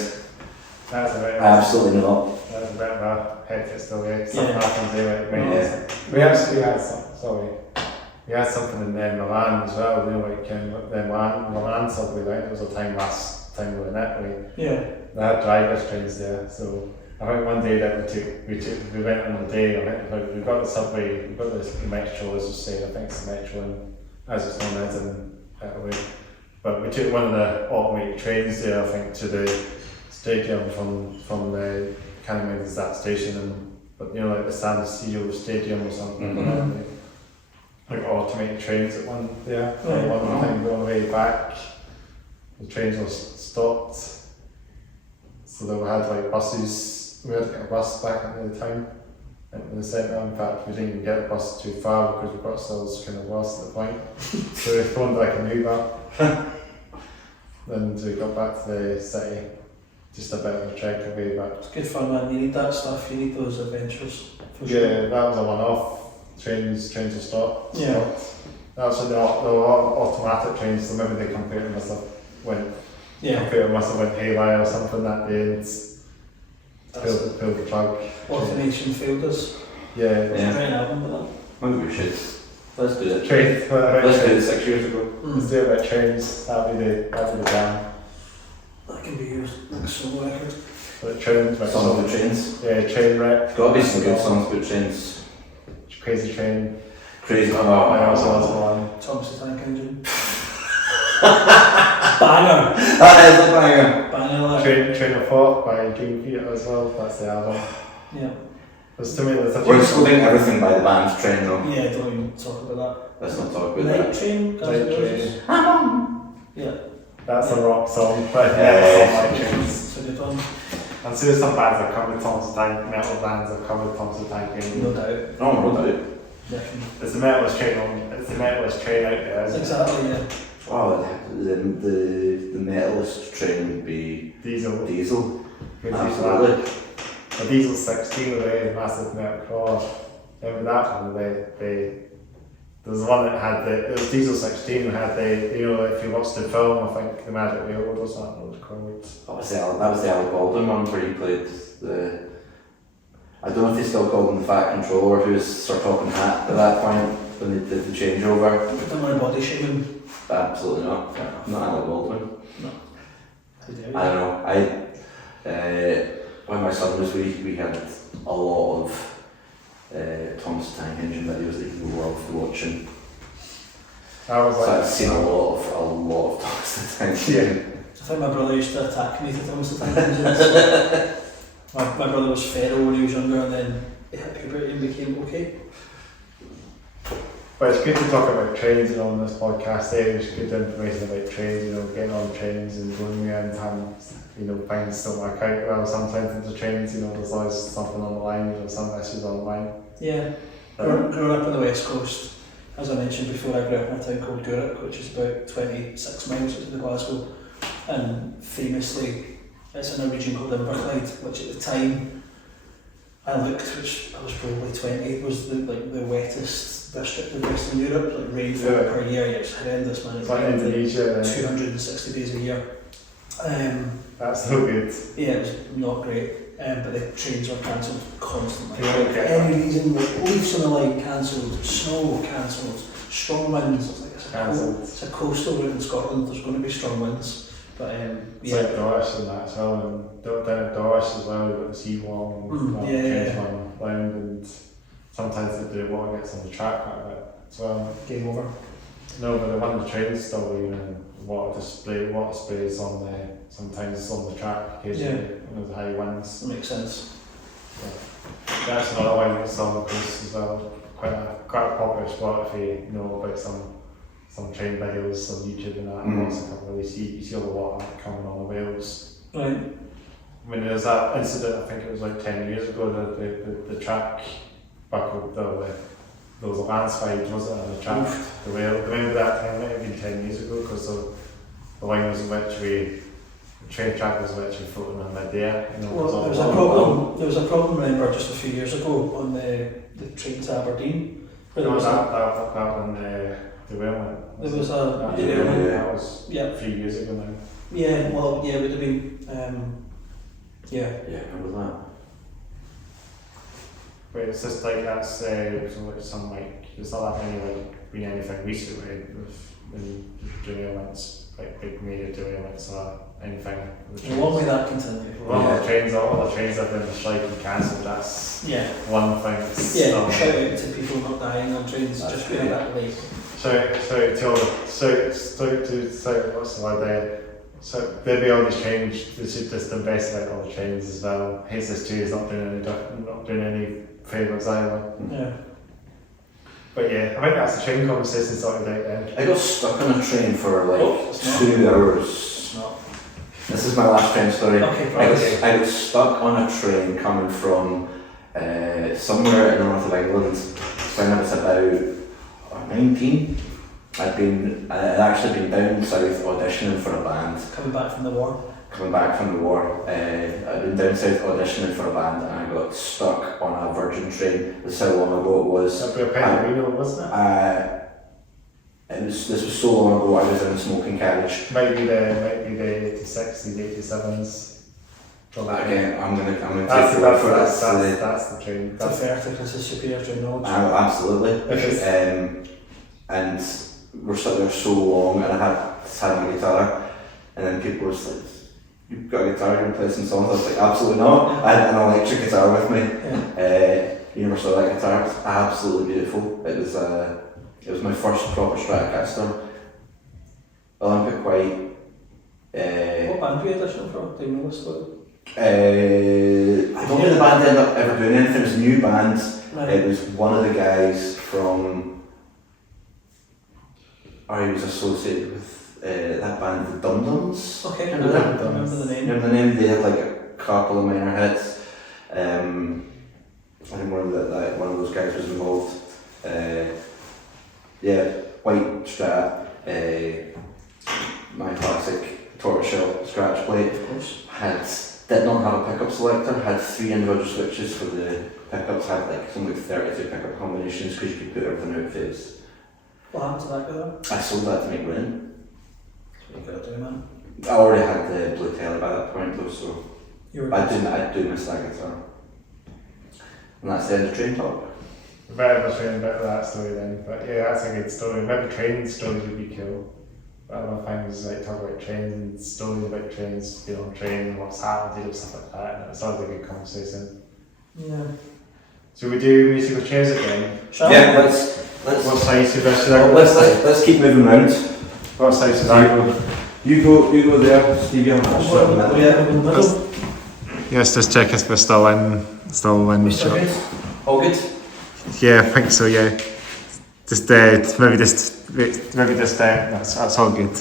Absolutely not. That's a bit of a hectic story. Something happens there. We actually had We had something in Milan as well, you know, like the Milan subway line. There was a time last time we were in Italy. Yeah. They had driver's trains there, so I think one day that we went on the day. I think we got the subway, we got the metro, as you say. I think it's the metro, and as it's known as in Italy. But we took one of the automated trains there, I think, to the stadium from the can't remember the exact station, but you know, like the San Siro Stadium or something. Mm-hmm. Like automated trains at one there. Right. One time going way back, the trains were stopped. So they had like buses. We had to get a bus back at the time in the centre. In fact, we didn't even get a bus too far because we got ourselves kind of lost at the point. So we phoned like an Uber. Then we got back to the city. Just a bit of a trek away, but It's good fun, man. You need that stuff. You need those adventures. For yeah, sure. that was a one-off. Trains will stop. Yeah. That's when the automatic trains. So maybe the computer must have went. Yeah. Computer must have went haywire or something that day and pulled the plug. Automation failed us. Yeah. There's a great album with that. Maybe we should. Let's do it. Trains. Let's do it 6 years ago. Let's do it about trains. That'd be the jam. That can be used like a solo record. But trains. Like Songs about trains. Yeah, train wreck. Gotta be some good songs about trains. Crazy train. Crazy. I also was one. Thomas the Tank Engine. Banger! That is a banger. Banger, like. Train of Thought by Dream Theater as well. That's the album. Yeah. There's to me there's a We're excluding everything by the band Train though. Yeah, don't even talk about Let's not talk that. about Night that. Train, Guns N' Night Roses. Yeah, That's a rock song. But Yeah. yeah, like trains. it's a good one. And so some bands have covered Thomas the Tank, metal bands have covered Thomas the Tank Engine. No doubt. No, no doubt. Definitely. It's the metalist train out there, isn't Exactly, yeah. Oh, the metalist train would be it? Diesel. Diesel. Good Absolutely. A Diesel 16 with a massive metal claw. Remember that one? There was one that had it was Diesel 16 and had you know, if you watched the film, I think the Magic Railroad or something, it was called. That was the Alec Baldwin one where he played the. I don't know if they still called him the Fat Controller, who was Sir Talking Hat at that point when they did the changeover. Don't want to body shame. Absolutely not. Fair enough. Not Alec Baldwin. How dare you? I don't know. When my son was wee, we had a lot of Thomas the Tank Engine videos that he loved watching. I was So like, I've seen a lot of Thomas the Tank Engine. I think my brother used to attack me to Thomas the Tank Engine. my brother was feral when he was younger and then he hit puberty and became okay. but it's good to talk about trains, you know, on this podcast. There's good information about trains, you know, getting on trains and going there and having, you know, things don't work out well sometimes with the trains, you know, there's always something on the line, or some issues on the line. Yeah. Growing up on the west coast, as I mentioned before, I grew up in a town called Gourock, which is about 26 miles to Glasgow, and famously it's in a region called Edinburgh, which at the time I looked, which I was probably 20, was the wettest district of Western Europe, like rainfall Yeah. per year. It's horrendous, man. It's like Indonesia, and 260 days a year. that's no good. Yeah, it was not great, but the trains were cancelled constantly. Yeah, okay. For any reason, like leaves on the line cancelled, snow cancelled, strong winds. It's like it's a coastal route in Scotland. There's going to be strong winds, but It's like Dorish and that as well, and down at Dorish as well, you've got the seawall and trains run round, and sometimes they do water gets on the track quite a bit as well. game over. No, but they run the trains still, even water sprays on sometimes on the track occasionally when there's high winds. That makes sense. That's another one that's on the coast as well. Quite a popular spot if you know about some train videos on YouTube and that. Mm. Lots of people you see all the water coming on the wheels. Right. I mean, there's that incident, I think it was like 10 years ago, the track buckled, there was a landslide, wasn't it, on the track, the rail. Remember that time, it might have been 10 years ago, because the line was literally, the train track was literally floating in mid-air. You know, Well, there was a problem, remember, just a few years ago on the train to Aberdeen. Where there was that one, derailment. There was a derailment. That was Yeah. 3 years ago now. Yeah, well, yeah, it would have been, yeah. Yeah, remember that. but it's just like that's some like there's not that many like been anything recently with doing events like big media doing events or anything. What way that continue? All the trains have been strike and cancelled. That's one thing. That's shout out to people not dying on trains just being that late. Sorry to what's the word there? So there'll be all these trains. They should just invest like all the trains as well. HS2 is not doing any favours either. Yeah. But yeah, I think that's the train conversation sorted out then. I got stuck on a train for like 2 hours. This is my last train story. Okay, I was stuck on a train coming from somewhere in the north of England when I was about 19. I'd actually been down south auditioning for a band. Coming back from the war. I'd been down south auditioning for a band and I got stuck on a Virgin train. This is how long ago it was. Wasn't it? This was so long ago I was in a smoking carriage. Might be the 60s, 87s. Again, I'm gonna take That's the word for it. That's the train. It's a fair thing, it's a superior train knowledge. Absolutely. And we're stuck there so long and I had my guitar and then people were like, "You've got a guitar, you're playing some songs." I was like, "Absolutely not." I had an electric guitar with me. You never saw that guitar. It's absolutely beautiful. It was my first proper Stratocaster. Olympic white. What band were you auditioning for? Do you know this story? I don't think the band ended up ever doing anything. It was a new band. Right. It was one of the guys from, or he was associated with that band, the Dum Dums. Okay, Remember that? remember the name. Remember the name? They had like a couple of minor hits. I think one of those guys was involved. White Strat, my classic tortoiseshell scratch plate. Of course. Did not have a pickup selector, had 3 individual switches for the pickups, had like something like 32 pickup combinations because you could put everything out of phase. What happened to that guy? I sold that to make money. That's what you gotta do, man. I already had the blue tail by that point though, so I do miss that guitar. And that's the end of train talk. Better of a train, better that story then. But yeah, that's a good story. Maybe train stories would be cool. But other things like talk about trains and stories about trains, being on train, what's happened, and stuff like that. And it's always a good conversation. Yeah. So we do musical chairs again. Yeah, let's What size should I go? let's keep moving round. What size should I go? You go there, Steve. You have Yes, just check if we're still in the shot. All good. Yeah, I think so. Yeah, maybe that's all good.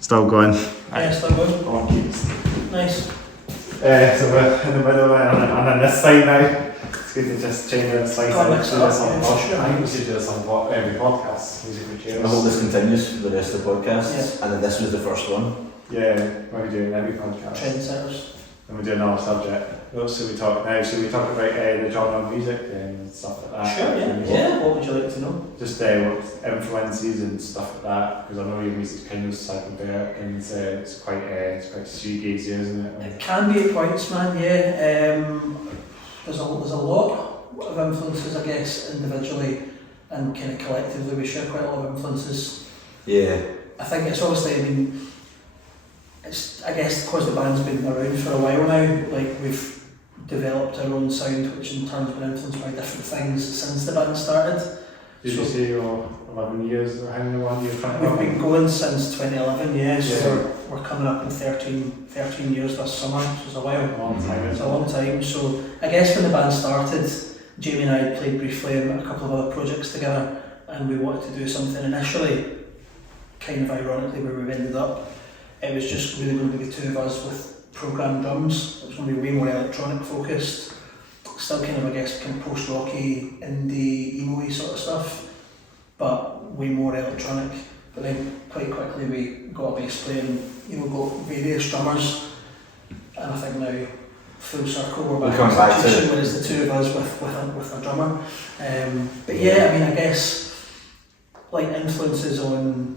Still going. Yeah, still good. Go on, keep it. Nice. So we're in the middle and on this side now. It's good to just change the slides. I think we should do this on every podcast. Musical chairs. I hope this continues for the rest of the podcast. And then this was the first one. Yeah, we're doing every podcast. Trendsetters. And we're doing another subject. What should we talk now? Should we talk about the genre of music and stuff like that? Sure, yeah. What would you like to know? Just what influences and stuff like that, because I know your music's kind of psychedelic and it's quite shoegazy, isn't it? It can be at points, man, yeah. There's a lot of influences, I guess, individually and kind of collectively we share quite a lot of influences. Yeah. I think it's obviously, it's, I guess because the band's been around for a while now, like we've developed our own sound which in turn has been influenced by different things since the band started. Did you say you're 11 years or how many one year? We've been going since 2011, yeah, so we're coming up in 13 years this summer, which is a while. It's a long time. So I guess when the band started, Jamie and I played briefly in a couple of other projects together and we wanted to do something initially, kind of ironically where we've ended up. It was just really going to be the two of us with programmed drums. It was going to be way more electronic focused, still kind of, I guess, kind of post-rocky, indie, emo-y sort of stuff, but way more electronic. But then quite quickly we got a bass player and got various drummers, and I think now full circle we're back in a situation where it's the two of us with a drummer. But yeah, I guess like influences on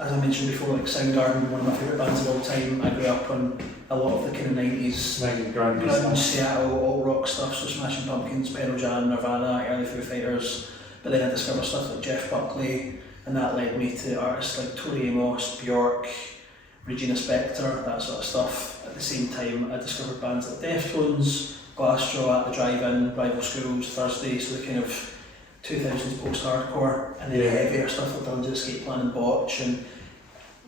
as I mentioned before, like Soundgarden, one of my favourite bands of all time. I grew up on a lot of the kind of 90s grunge, Seattle, alt rock stuff, so Smashing Pumpkins, Pearl Jam, Nirvana, early Foo Fighters. But then I discovered stuff like Jeff Buckley, and that led me to artists like Tori Amos, Bjork, Regina Spektor, that sort of stuff. At the same time, I discovered bands like Deftones, Glassjaw, At the Drive-In, Rival Schools, Thursday, so the kind of 2000s post-hardcore, and then heavier stuff like Dungeon Escape Plan and Botch, and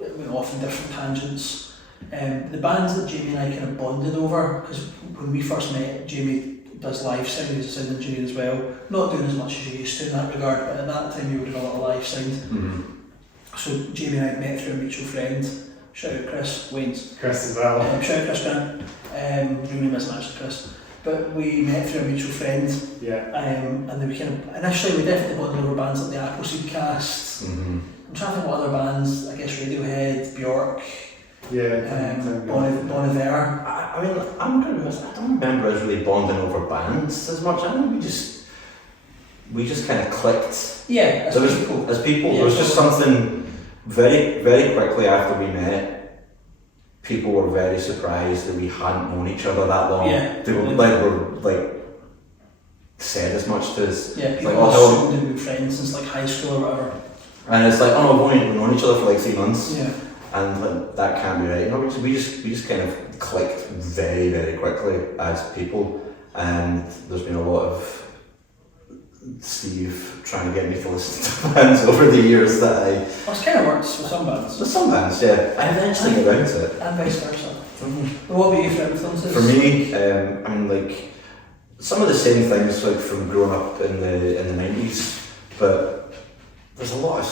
it went off in different tangents. The bands that Jamie and I kind of bonded over, because when we first met, Jamie does live sound, he's a sound engineer as well, not doing as much as you used to in that regard, but at that time you were doing a lot of live sound. Mm-hmm. So Jamie and I met through a mutual friend, shout out Chris Waynes. Chris as well. Shout out Chris Grant, your name isn't actually Chris. But we met through a mutual friend, and then we kind of, initially we definitely bonded over bands like the Appleseed Cast. Mm-hmm. I'm trying to think what other bands, I guess Radiohead, Bjork, Bon Iver. I mean, I'm going to be honest, I don't remember us really bonding over bands as much. I think we just kind of clicked. Yeah, as people. There was just something very, very quickly after we met. People were very surprised that we hadn't known each other that long. Yeah, they were said as much to us. Yeah, people like, assumed we'd been friends since like high school or whatever. And it's like, oh no, we've only known each other for like 3 months. Yeah. And like, that can't be right. No, we just kind of clicked very, very quickly as people. And there's been a lot of Steve trying to get me to listen to bands over the years that I... Well, it kind of works with some bands. With some bands, yeah. I eventually get around to it. And vice versa. Mm-hmm. What about you for influences? For me, I mean, like, some of the same things like from growing up in the 90s, but there's a lot of...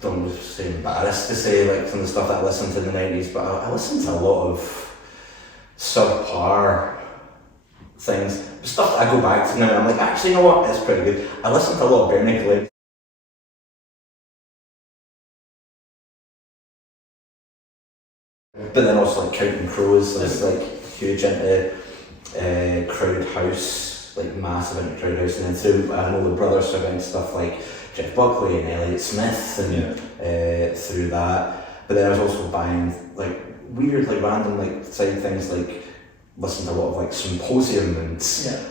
Don't say embarrassed to say like some of the stuff that I listened to in the 90s, but I listened to a lot of subpar things. Stuff that I go back to now and I'm like, actually, you know what, it's pretty good. I listened to a lot of Bare Naked Ladies. But then also like Counting Crows, so it's like huge into Crowd House, like massive into Crowd House, and then through I know the brothers are into stuff like Jeff Buckley and Elliott Smith and through that. But then I was also buying like weird, like random like side things like listen to a lot of like Symposium and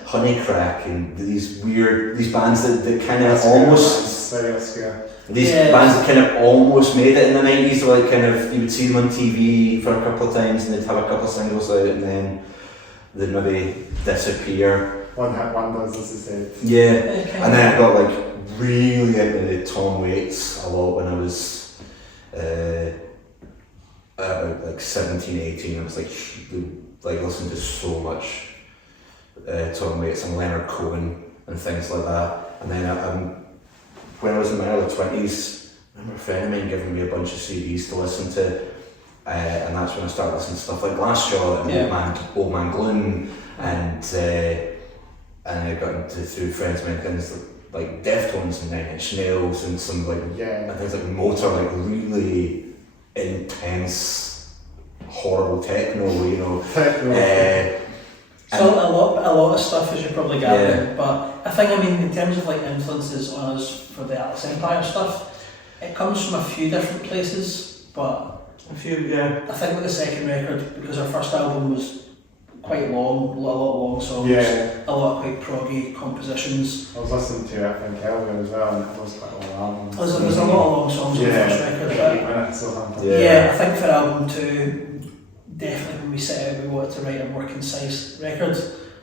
Honeycrack and these bands that kind of almost bands that kind of almost made it in the 90s, so like kind of you would see them on TV for a couple of times and they'd have a couple of singles out and then they'd maybe disappear. One hit wonders, as I said. Yeah, and then I got like really into Tom Waits a lot when I was about like 17, 18. I was like listening to so much Tom Waits and Leonard Cohen and things like that. And then when I was in my early 20s, I remember a friend of mine giving me a bunch of CDs to listen to, and that's when I started listening to stuff like Glassjaw and Old Man Gloom, and I got into through friends of mine things like Deftones and Nine Inch Nails and some like things like Motor, like really intense, horrible techno, you know. So a lot of stuff, as you're probably gathering, but I think, I mean, in terms of like influences on us for the Atlas Empire stuff, it comes from a few different places, but a few, I think with the second record, because our first album was quite long, a lot of long songs, a lot of quite proggy compositions. I was listening to it, I think, earlier as well, and it was quite a long album. There's a lot of long songs on the first record. 8 minutes or something. I think for album 2, definitely when we set out we wanted to write a more concise record.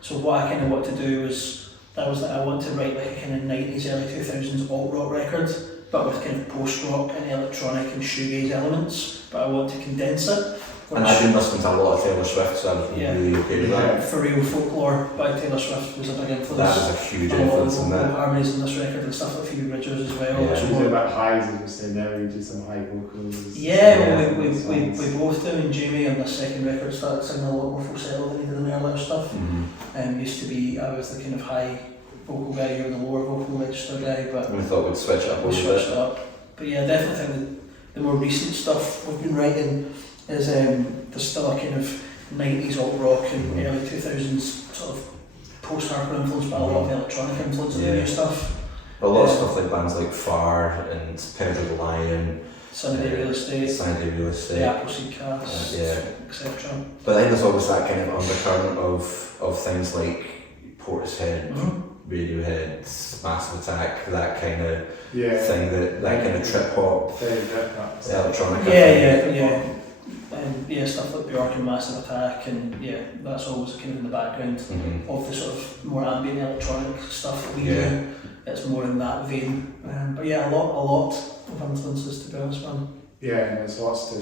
So what I kind of wanted to do was I wanted to write like a kind of 90s, early 2000s alt rock record, but with kind of post rock and electronic and shoegaze elements, but I want to condense it. And I've been listening to a lot of Taylor Swift, so I was really okay with that. For Real Folklore by Taylor Swift was a big influence. That was a huge influence in that. Harmonies in this record and stuff like Phoebe Bridgers as well. She did about highs, as you said there, you did some high vocals. We both do, and Jamie on the second record started singing a lot more falsetto than he did in the earlier stuff. Used to be, I was the kind of high vocal guy, you were the lower vocal register guy, but we thought we'd switch it up a little bit. We switched it up. But yeah, I definitely think the more recent stuff we've been writing is there's still a kind of 90s alt rock and early 2000s sort of post-hardcore influence, but a lot of electronic influence in the new stuff. But a lot of stuff like bands like Far and Pedro the Lion, Sunday Real Estate, the Appleseed Cast, etc. But I think there's always that kind of undercurrent of things like Portishead, Radiohead, Massive Attack, that kind of thing, that kind of trip hop, electronic. Stuff like Bjork and Massive Attack, and that's always kind of in the background of the sort of more ambient electronic stuff that we do. It's more in that vein. But a lot of influences, to be honest, man. Yeah, and there's lots to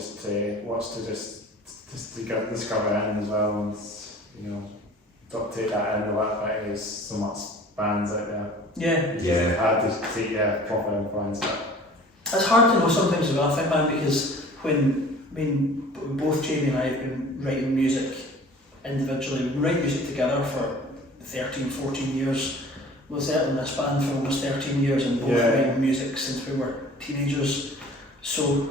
discover in as well, and don't take that in a lot. Like there's so much bands out there. It's hard to take proper influence. It's hard to know sometimes as well, I think, man, because when both Jamie and I have been writing music individually, we write music together for 13, 14 years. We're certainly in this band for almost 13 years and both writing music since we were teenagers. So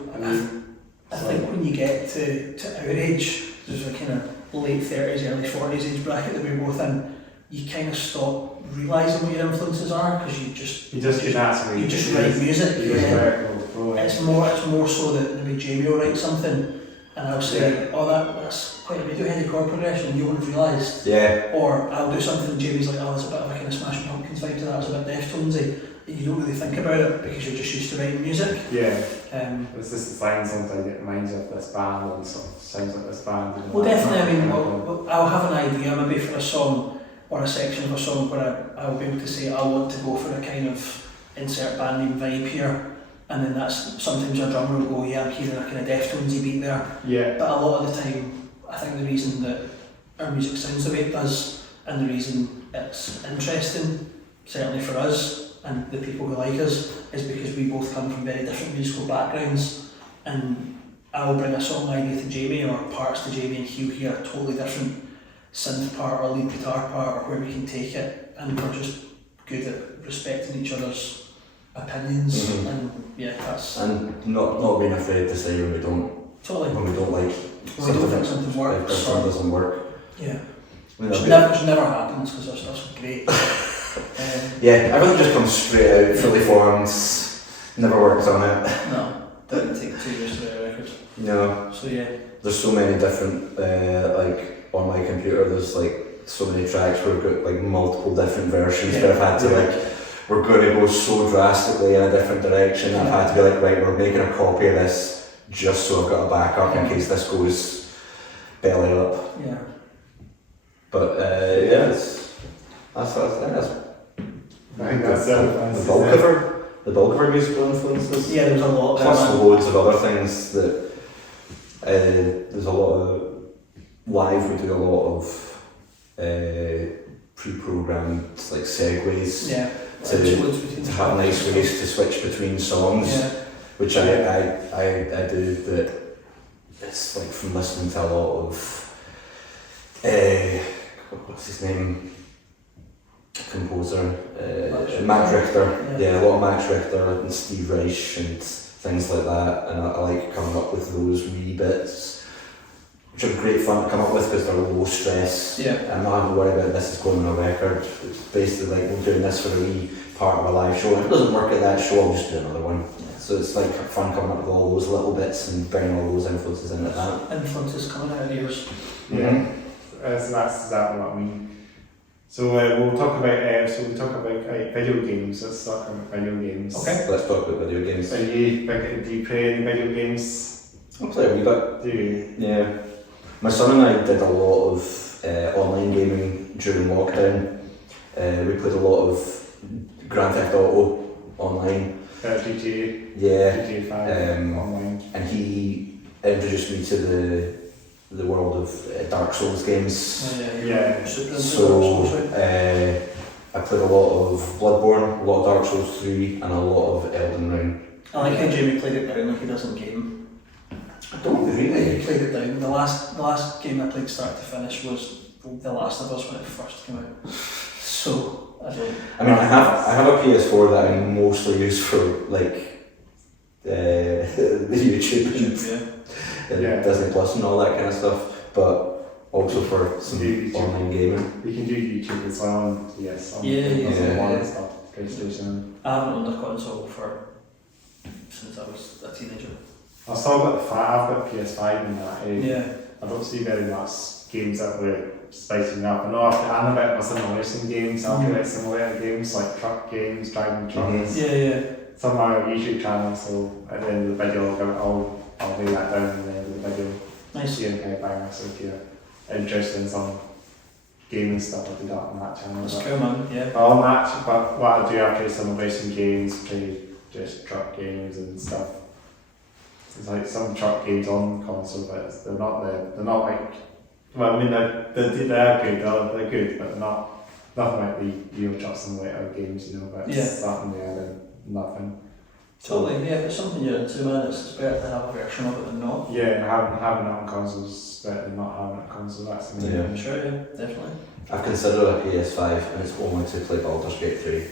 I think when you get to our age, there's a kind of late 30s, early 40s age bracket that we're both in, you kind of stop realising what your influences are because you just write music. It's more so that maybe Jamie will write something and I'll say, that's quite a Radiohead chord progression you wouldn't have realised. Or I'll do something and Jamie's like, there's a bit of a kind of Smashing Pumpkins vibe to that, it's a bit Deftonesy. You don't really think about it because you're just used to writing music. It's just the sound sometimes it reminds you of this band and sort of sounds like this band. Well, definitely. I'll have an idea maybe for a song or a section of a song where I'll be able to say I want to go for a kind of insert band name vibe here, and then that's sometimes a drummer will go, I'm hearing a kind of Deftonesy beat there. But a lot of the time, I think the reason that our music sounds the way it does, and the reason it's interesting, certainly for us and the people who like us, is because we both come from very different musical backgrounds, and I'll bring a song idea to Jamie or parts to Jamie and he'll hear a totally different synth part or lead guitar part or where we can take it, and we're just good at respecting each other's opinions and that's... And not being afraid to say when we don't like something works. Something doesn't work. Which never happens because our stuff's great. Everything just comes straight out, fully formed, never worked on it. No, didn't take 2 years to write a record. No. So there's so many different, on my computer there's like so many tracks where I've got like multiple different versions where I've had to we're going to go so drastically in a different direction. I've had to be like, right, we're making a copy of this just so I've got a backup in case this goes belly up. But that's I think that's the bulk of our musical influences. There's a lot. Plus loads of other things that there's a lot of live. We do a lot of pre-programmed like segues to have nice ways to switch between songs, which I do. That it's like from listening to a lot of what's his name? Composer, Max Richter. A lot of Max Richter and Steve Reich and things like that, and I like coming up with those wee bits, which are great fun to come up with because they're low stress. I'm not having to worry about this is going on a record. It's basically like we're doing this for a wee part of a live show. If it doesn't work at that show, I'll just do another one. So it's like fun coming up with all those little bits and bringing all those influences into that. Influences coming out of yours. So that's exactly what I mean. So we'll talk about video games. Let's talk about video games. Okay, let's talk about video games. Do you play any video games? I play a wee bit. Do you? Yeah. My son and I did a lot of online gaming during lockdown. We played a lot of Grand Theft Auto online. GTA. GTA 5 online. And he introduced me to the world of Dark Souls games. So I played a lot of Bloodborne, a lot of Dark Souls 3 and a lot of Elden Ring. I like how Jamie played it down like he does in game. I don't really. He played it down. The last game I played start to finish was The Last of Us when it first came out. So I have a PS4 that I mostly use for like the YouTube and Disney Plus and all that kind of stuff, but also for some online gaming. You can do YouTube as well, and stuff. PlayStation. I haven't owned a console since I was a teenager. I've still got I've got PS5 and that. Yeah. I don't see very much games that were spicing me up. I know I'm a bit of a simulation games. I'll play like simulator games like truck games, driving trucks. Yeah. Some of my YouTube channel, so at the end of the video I'll lay that down in the end of the video. Nice. See and kind of buy myself if you're interested in some gaming stuff. I do that on that channel. That's cool, man. Yeah. But on that, but what I do, I play some racing games, play just truck games and stuff. It's like some truck games on console, but they're not like. Well, I mean they're good. They're good, but they're not nothing like the Euro Truck Simulator games, you know. But it's nothing there than nothing. Totally. Yeah. If it's something you're into, man, it's better to have a version of it than not. Yeah, and having it on consoles is better than not having it on console. That's the main thing. Sure. Yeah. Definitely. I've considered a PS5 and it's only to play Baldur's Gate 3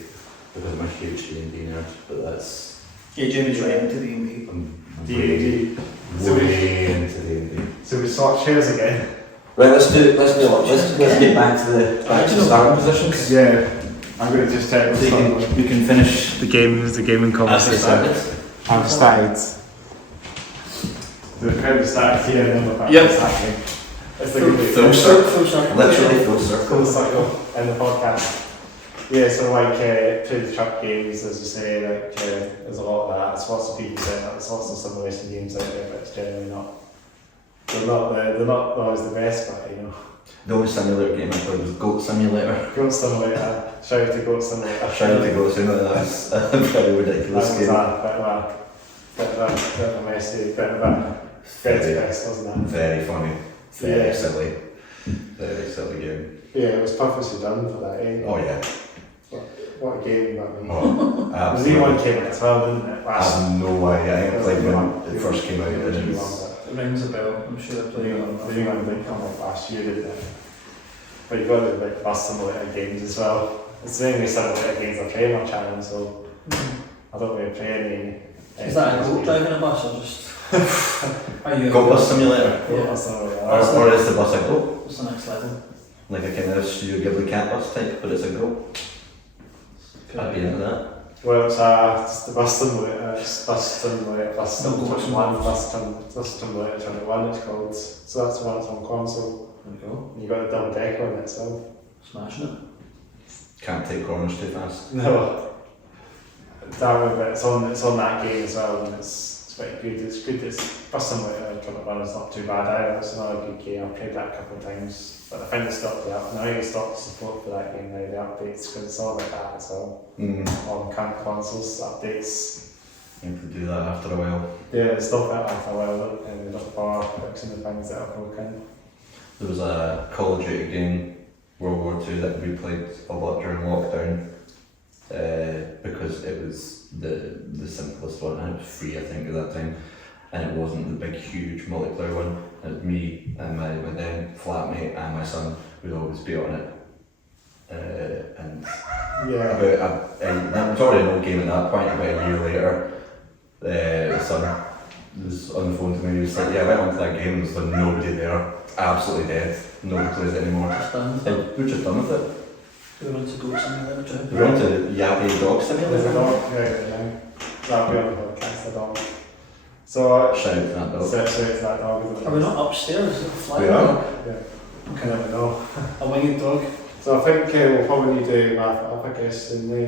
because I'm a huge D&D nerd, but that's... Yeah, Jamie's right into D&D. I'm D&D. way into D&D. So we swap chairs again. Right, let's get back to the starting positions. Yeah, I'm going to just check So you can finish the gaming conversation. I've started. The crowd started here and then we're Yep. happening. It's like Full circle. Full circle. Literally full circle. Full cycle in the podcast. Yeah, so like play the truck games, as you say, like there's a lot of that. There's lots of people saying that. There's lots of simulation games out there, but it's generally not. They're not always the best, but you know. The only simulator game I played was Goat Simulator. Goat Simulator. Shout out to Goat Simulator. Shout out to Goat Simulator, that's a very ridiculous game. That was a bit of a messy, bit of a fest, wasn't it? Very funny. Very silly. Very silly game. Yeah, it was purposely done for that, eh? Oh yeah. What a game that was. Oh, The absolutely. new one came out as well, didn't it? I have no idea. I think like when it first came out, it The new was... one, It rings a bell. I'm sure they're the playing new it one, on the new one did come out last year, didn't it? But you got the like bus simulator games as well. It's the only simulator games I play on my channel, so I don't really play any. Is that a goat driving a bus or just? Are you? Goat Bus Simulator? Goat Yeah. bus simulator. Or is the bus a goat? What's the next level? Like a kind of Studio Ghibli cat bus type, but it's a goat. I'd be into that. Well, it's the bus simulator, bus simulator 21 it's called. So that's the one that's on console. There we go. You got a double decker on it, so. Smashing it. Can't take corners too fast. No. But it's on that game as well, and it's quite good. It's good. It's bus simulator 21 is not too bad either. It's another good game. I've played that a couple of times, but I think they stopped the up. Now they stopped support for that game now, the updates, because it's all about that as well. On current consoles, updates. You have to do that after a while. Yeah, they stopped that after a while, and they got bar fixing the things that are broken. There was a Call of Duty game, World War II, that we played a lot during lockdown because it was the simplest one, and it was free I think at that time, and it wasn't the big huge multiplayer one. It was me and my then flatmate and my son would always be on it. And Yeah. it was already an old game at that point. About a year later, the son was on the phone to me. He was like, "Yeah, I went onto that game and there's like nobody there. Absolutely dead. Nobody plays it anymore." Just done. And we're just done with it. We went to go somewhere too. We're on to Yappy Dog There's a Simulator. dog right now. That'll be on the podcast, the dog. So, Shout out to that dog. so it's that dog, isn't it? Are we not upstairs? Is it a fly We are. dog? Yeah. I never know. A winged dog. So I think we'll probably need to wrap it up, I guess, in the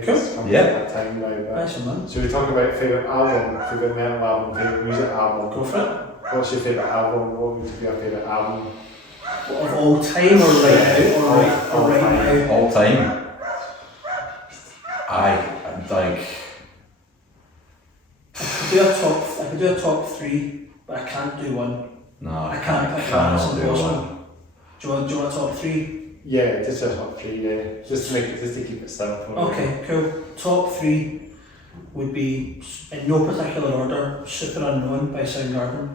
Yeah. that time now. But Nice one, man. should we talk about favourite album, favourite metal album, favourite music album? Go for it. What's your favourite album? What would be your favourite album? Of all time or right now? Or right now? All time. I like. I could do a top three, but I can't do one. No, I can't pick one. cannot It's do impossible. one. Do you want a top three? Yeah, just a top three, yeah. Just to keep it simple. Okay, cool. Top three would be, in no particular order, Super Unknown by Soundgarden,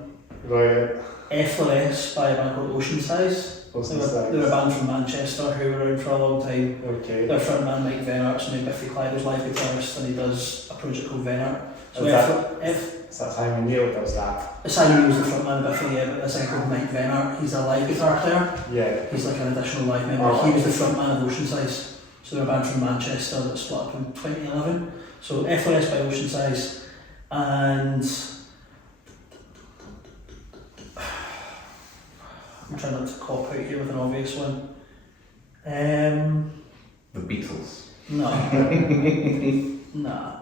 Right. F.L.S. by a band called Ocean Size. They were a band from Manchester who were around for a long time. Okay. Their frontman Mike Venart's and Biffy Clyder's live guitarist, and he does a project called Venart. So So that's Simon Neil does that. Simon was the frontman of Biffy, yeah, but this guy called Mike Venart, he's a live guitar player. Yeah. He's like an additional live member. Oh, He was the frontman of Ocean Size. So they're a band from Manchester that split up in 2011. So FLS by Ocean Size, and I'm trying not to cop out here with an obvious one. The Beatles. No. Nah.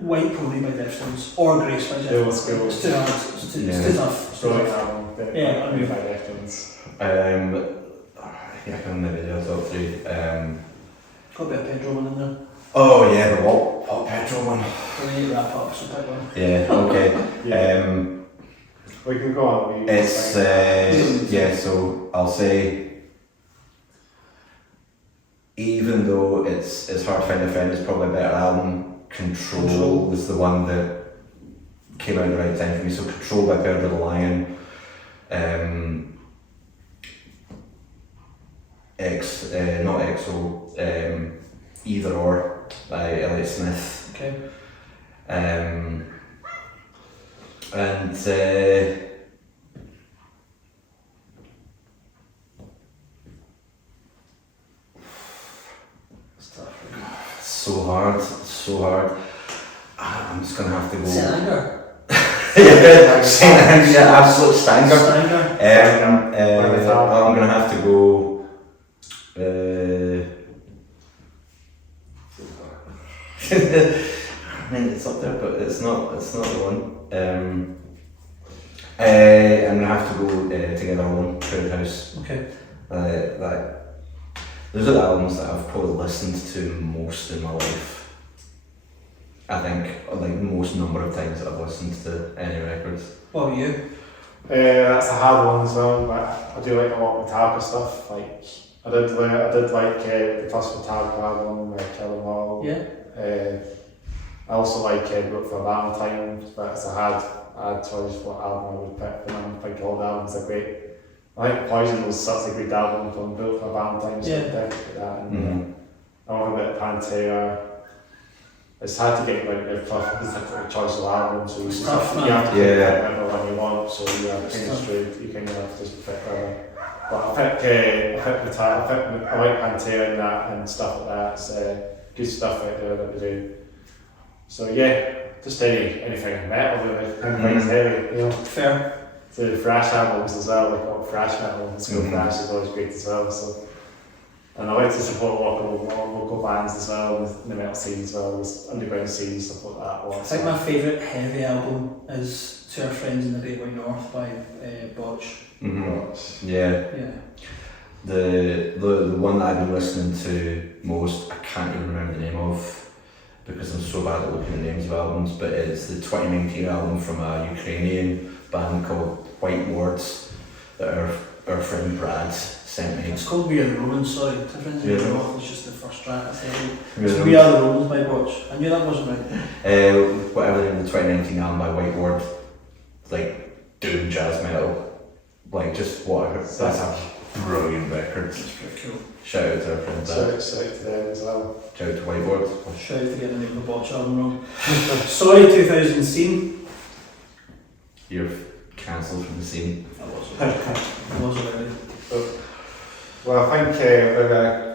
White Pony by Deftones, or Grace by It was Deftones. cool. It's too hard, it's too tough. It's too Brilliant tough. album. Yeah, Unreal by Deftones. Yeah, I can maybe do a top 3. Got a bit of Pedro one in there. Oh yeah, the Walt Petrol one. We need to wrap up, so pick one. Yeah, okay. Yeah. We can go on. It's yeah. So I'll say, even though it's hard to find a friend, it's probably a better album. Control was the one that came out at the right time for me. So Control by Bird of the Lion. Not EXO. Either Or by Elliott Smith. Okay. And so hard. I'm just gonna have to go. Saint Anger. Yeah, absolute stanger. Stanger. I'm gonna have to go. I mean, it's up there, but it's not the one. I'm gonna have to go Together Alone, Crowd House. Okay. Those are the albums that I've probably listened to most in my life. I think, like, most number of times that I've listened to any records. What about you? That's a hard one as well, but I do like a lot of Metallica stuff. Like I did like the first Metallica album, Kill 'Em All. Yeah. I also like Book for Valentine, but it's a hard choice what album I would pick. And I think all the albums are great. I think Poison was such a good album from Book for Valentine, so I think like that. And I want a bit of Pantera. It's hard to get like the perfect choice of albums, so It's tough, man. you have to pick whatever one you want, so you have kind of straight, you kind of have to just pick whatever. But I pick Metallica, I like Pantera and that and stuff like that. It's good stuff out there that they do. So yeah, just anything metal really, anything's heavy, you know. Fair. So the thrash albums as well, like all thrash metal, school thrash is always great as well. So, and I like to support local bands as well, in the metal scene as well, this underground scene, stuff like that. I think my favourite heavy album is To Our Friends in the Great White North by Botch. Yeah. Yeah. The one that I've been listening to most, I can't even remember the name of because I'm so bad at looking at names of albums, but it's the 2019 album from a Ukrainian band called White Wards that our friend Brad sent me. It's called We Are the Romans, sorry. To Our Friends in the Great North was just the first track. So We We Are the Romans by Botch. I knew that wasn't right. Whatever the name of the 2019 album by White Ward, like doom jazz metal, like just what I heard. That's a brilliant record. It's pretty cool. Shout out to our friend Brad. Shout out to them as well. Shout out to White Ward. Shout out to get the name of the Botch album wrong. Sorry, 2000 scene. You're cancelled from the scene. I was already. Well, I think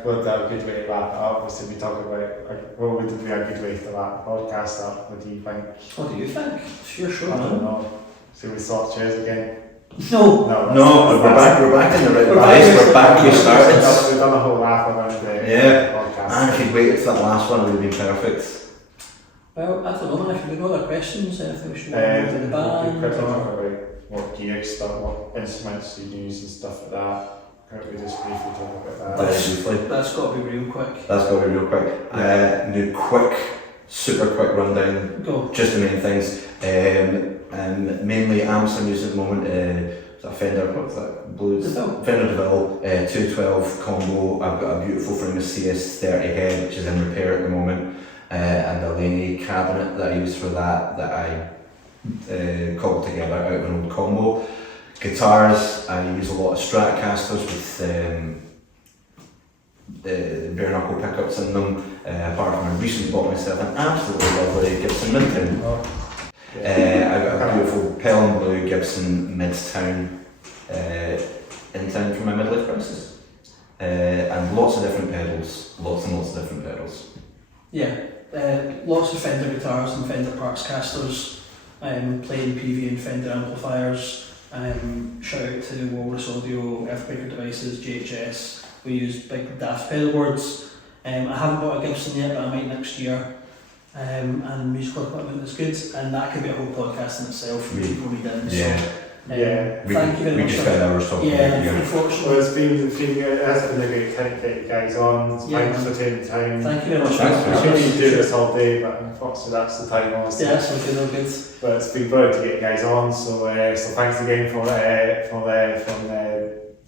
we'll do a good way to wrap it up. Obviously, we talk about what would be a good way to wrap the podcast up. What do you think? What do you think? It's your show. I don't know. Should we swap chairs again? No. No, we're back in the right place. We're back. We started. We've done a whole lap around the podcast. And if you'd waited for that last one, it would have been perfect. Well, I don't know, man. If you've got no other questions, anything we should go into the band? We could talk about what gear stuff, what instruments you use and stuff like that. Can't we just briefly talk about that? That's got to be real quick. That's got to be real quick. Do super quick rundown. Go. Just the main things. Mainly amps I'm using at the moment. It's a Fender, what's that? Blues? Fender DeVille 212 combo. I've got a beautiful frame of CS30 head, which is in repair at the moment. And a Laney cabinet that I use for that I cobbled together out of an old combo. Guitars, I use a lot of Stratocasters with bare knuckle pickups in them. Apart from I recently bought myself an absolutely lovely Gibson Midtown. I've got a beautiful pale and blue Gibson Midtown in town for my midlife crisis. and lots of different pedals, lots and lots of different pedals. Yeah, lots of Fender guitars and Fender Parts casters, playing PV and Fender amplifiers. Shout out to Walrus Audio, Earthquaker Devices, JHS. We use big daft pedal boards. I haven't bought a Gibson yet, but I might next year. And musical equipment is good, and that could be a whole podcast in itself. People need in. Yeah. So, thank you very much. We just spent hours talking about you. Unfortunately. Well, it has been a great time to get you guys on. Thanks for taking the time. Thank you very much. We could do this all day, but unfortunately that's the time on. Yeah, it's okay, no good. But it's been brilliant to get you guys on. So thanks again from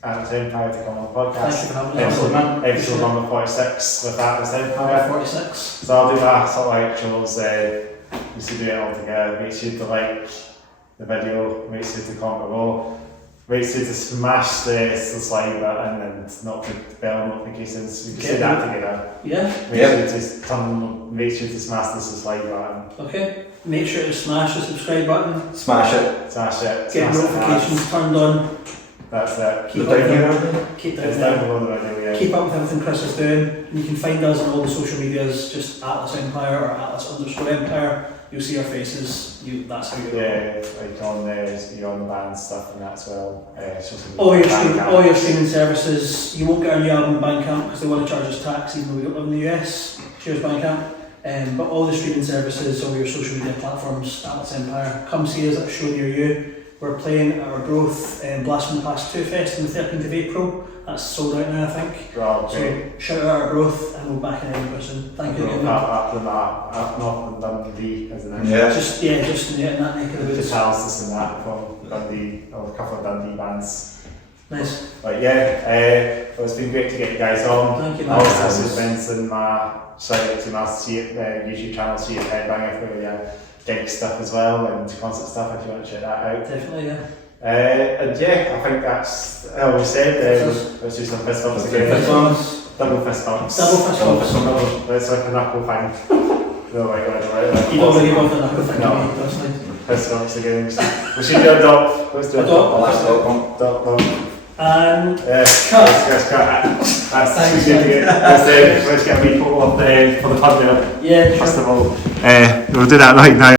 Atlas Empire to come on the podcast. Thank you for having me. Episode number 46 with Atlas Empire. 46. So I'll do that sort of like Charles. We should do it all together. Make sure to like the video, make sure to comment below, make sure to smash the slide button and not the bell notifications. We can do that together. Yeah. Make sure to smash the slide button. Okay. Make sure to smash the subscribe button. Smash it. Smash it. Get notifications turned on. That's it. Keep It's down below the video, yeah. Keep up with everything Chris is doing. You can find us on all the social medias, just Atlas Empire or Atlas_Empire. You'll see our faces. That's how you know. Yeah, like you're on the band stuff and that as well. All your streaming services. You won't get our new album on Bandcamp because they want to charge us tax even though we don't live in the US. Cheers Bandcamp. But all the streaming services, all your social media platforms, Atlas Empire. Come see us at a show near you. We're playing at our Growth Blast from the Past 2 Fest on the 13th of April. That's sold out now, I think. Okay. So shout out our Growth and we'll back in Edinburgh soon. Thank you again. Up north and Dundee, isn't it? Yeah. Just in that neck of the woods. Just Alice and that from Dundee, or a couple of Dundee bands. Nice. But yeah, well, it's been great to get you guys on. Thank you, I man. also have events in my shout out to my YouTube channel, See It Headbanger, for your gig stuff as well and concert stuff if you want to check that out. Definitely, yeah. And yeah, I think that's all we said. Let's do some fist bumps again. Double fist bumps. That's like a knuckle thing. No, right. You don't really want the knuckle thing, no. personally. Fist bumps again. We should do a dot. Let's do a dot. Dot bump. And cut. That's good to get. Let's get a wee photo of for the thumbnail. Yeah, sure. First of all, we'll do that right now.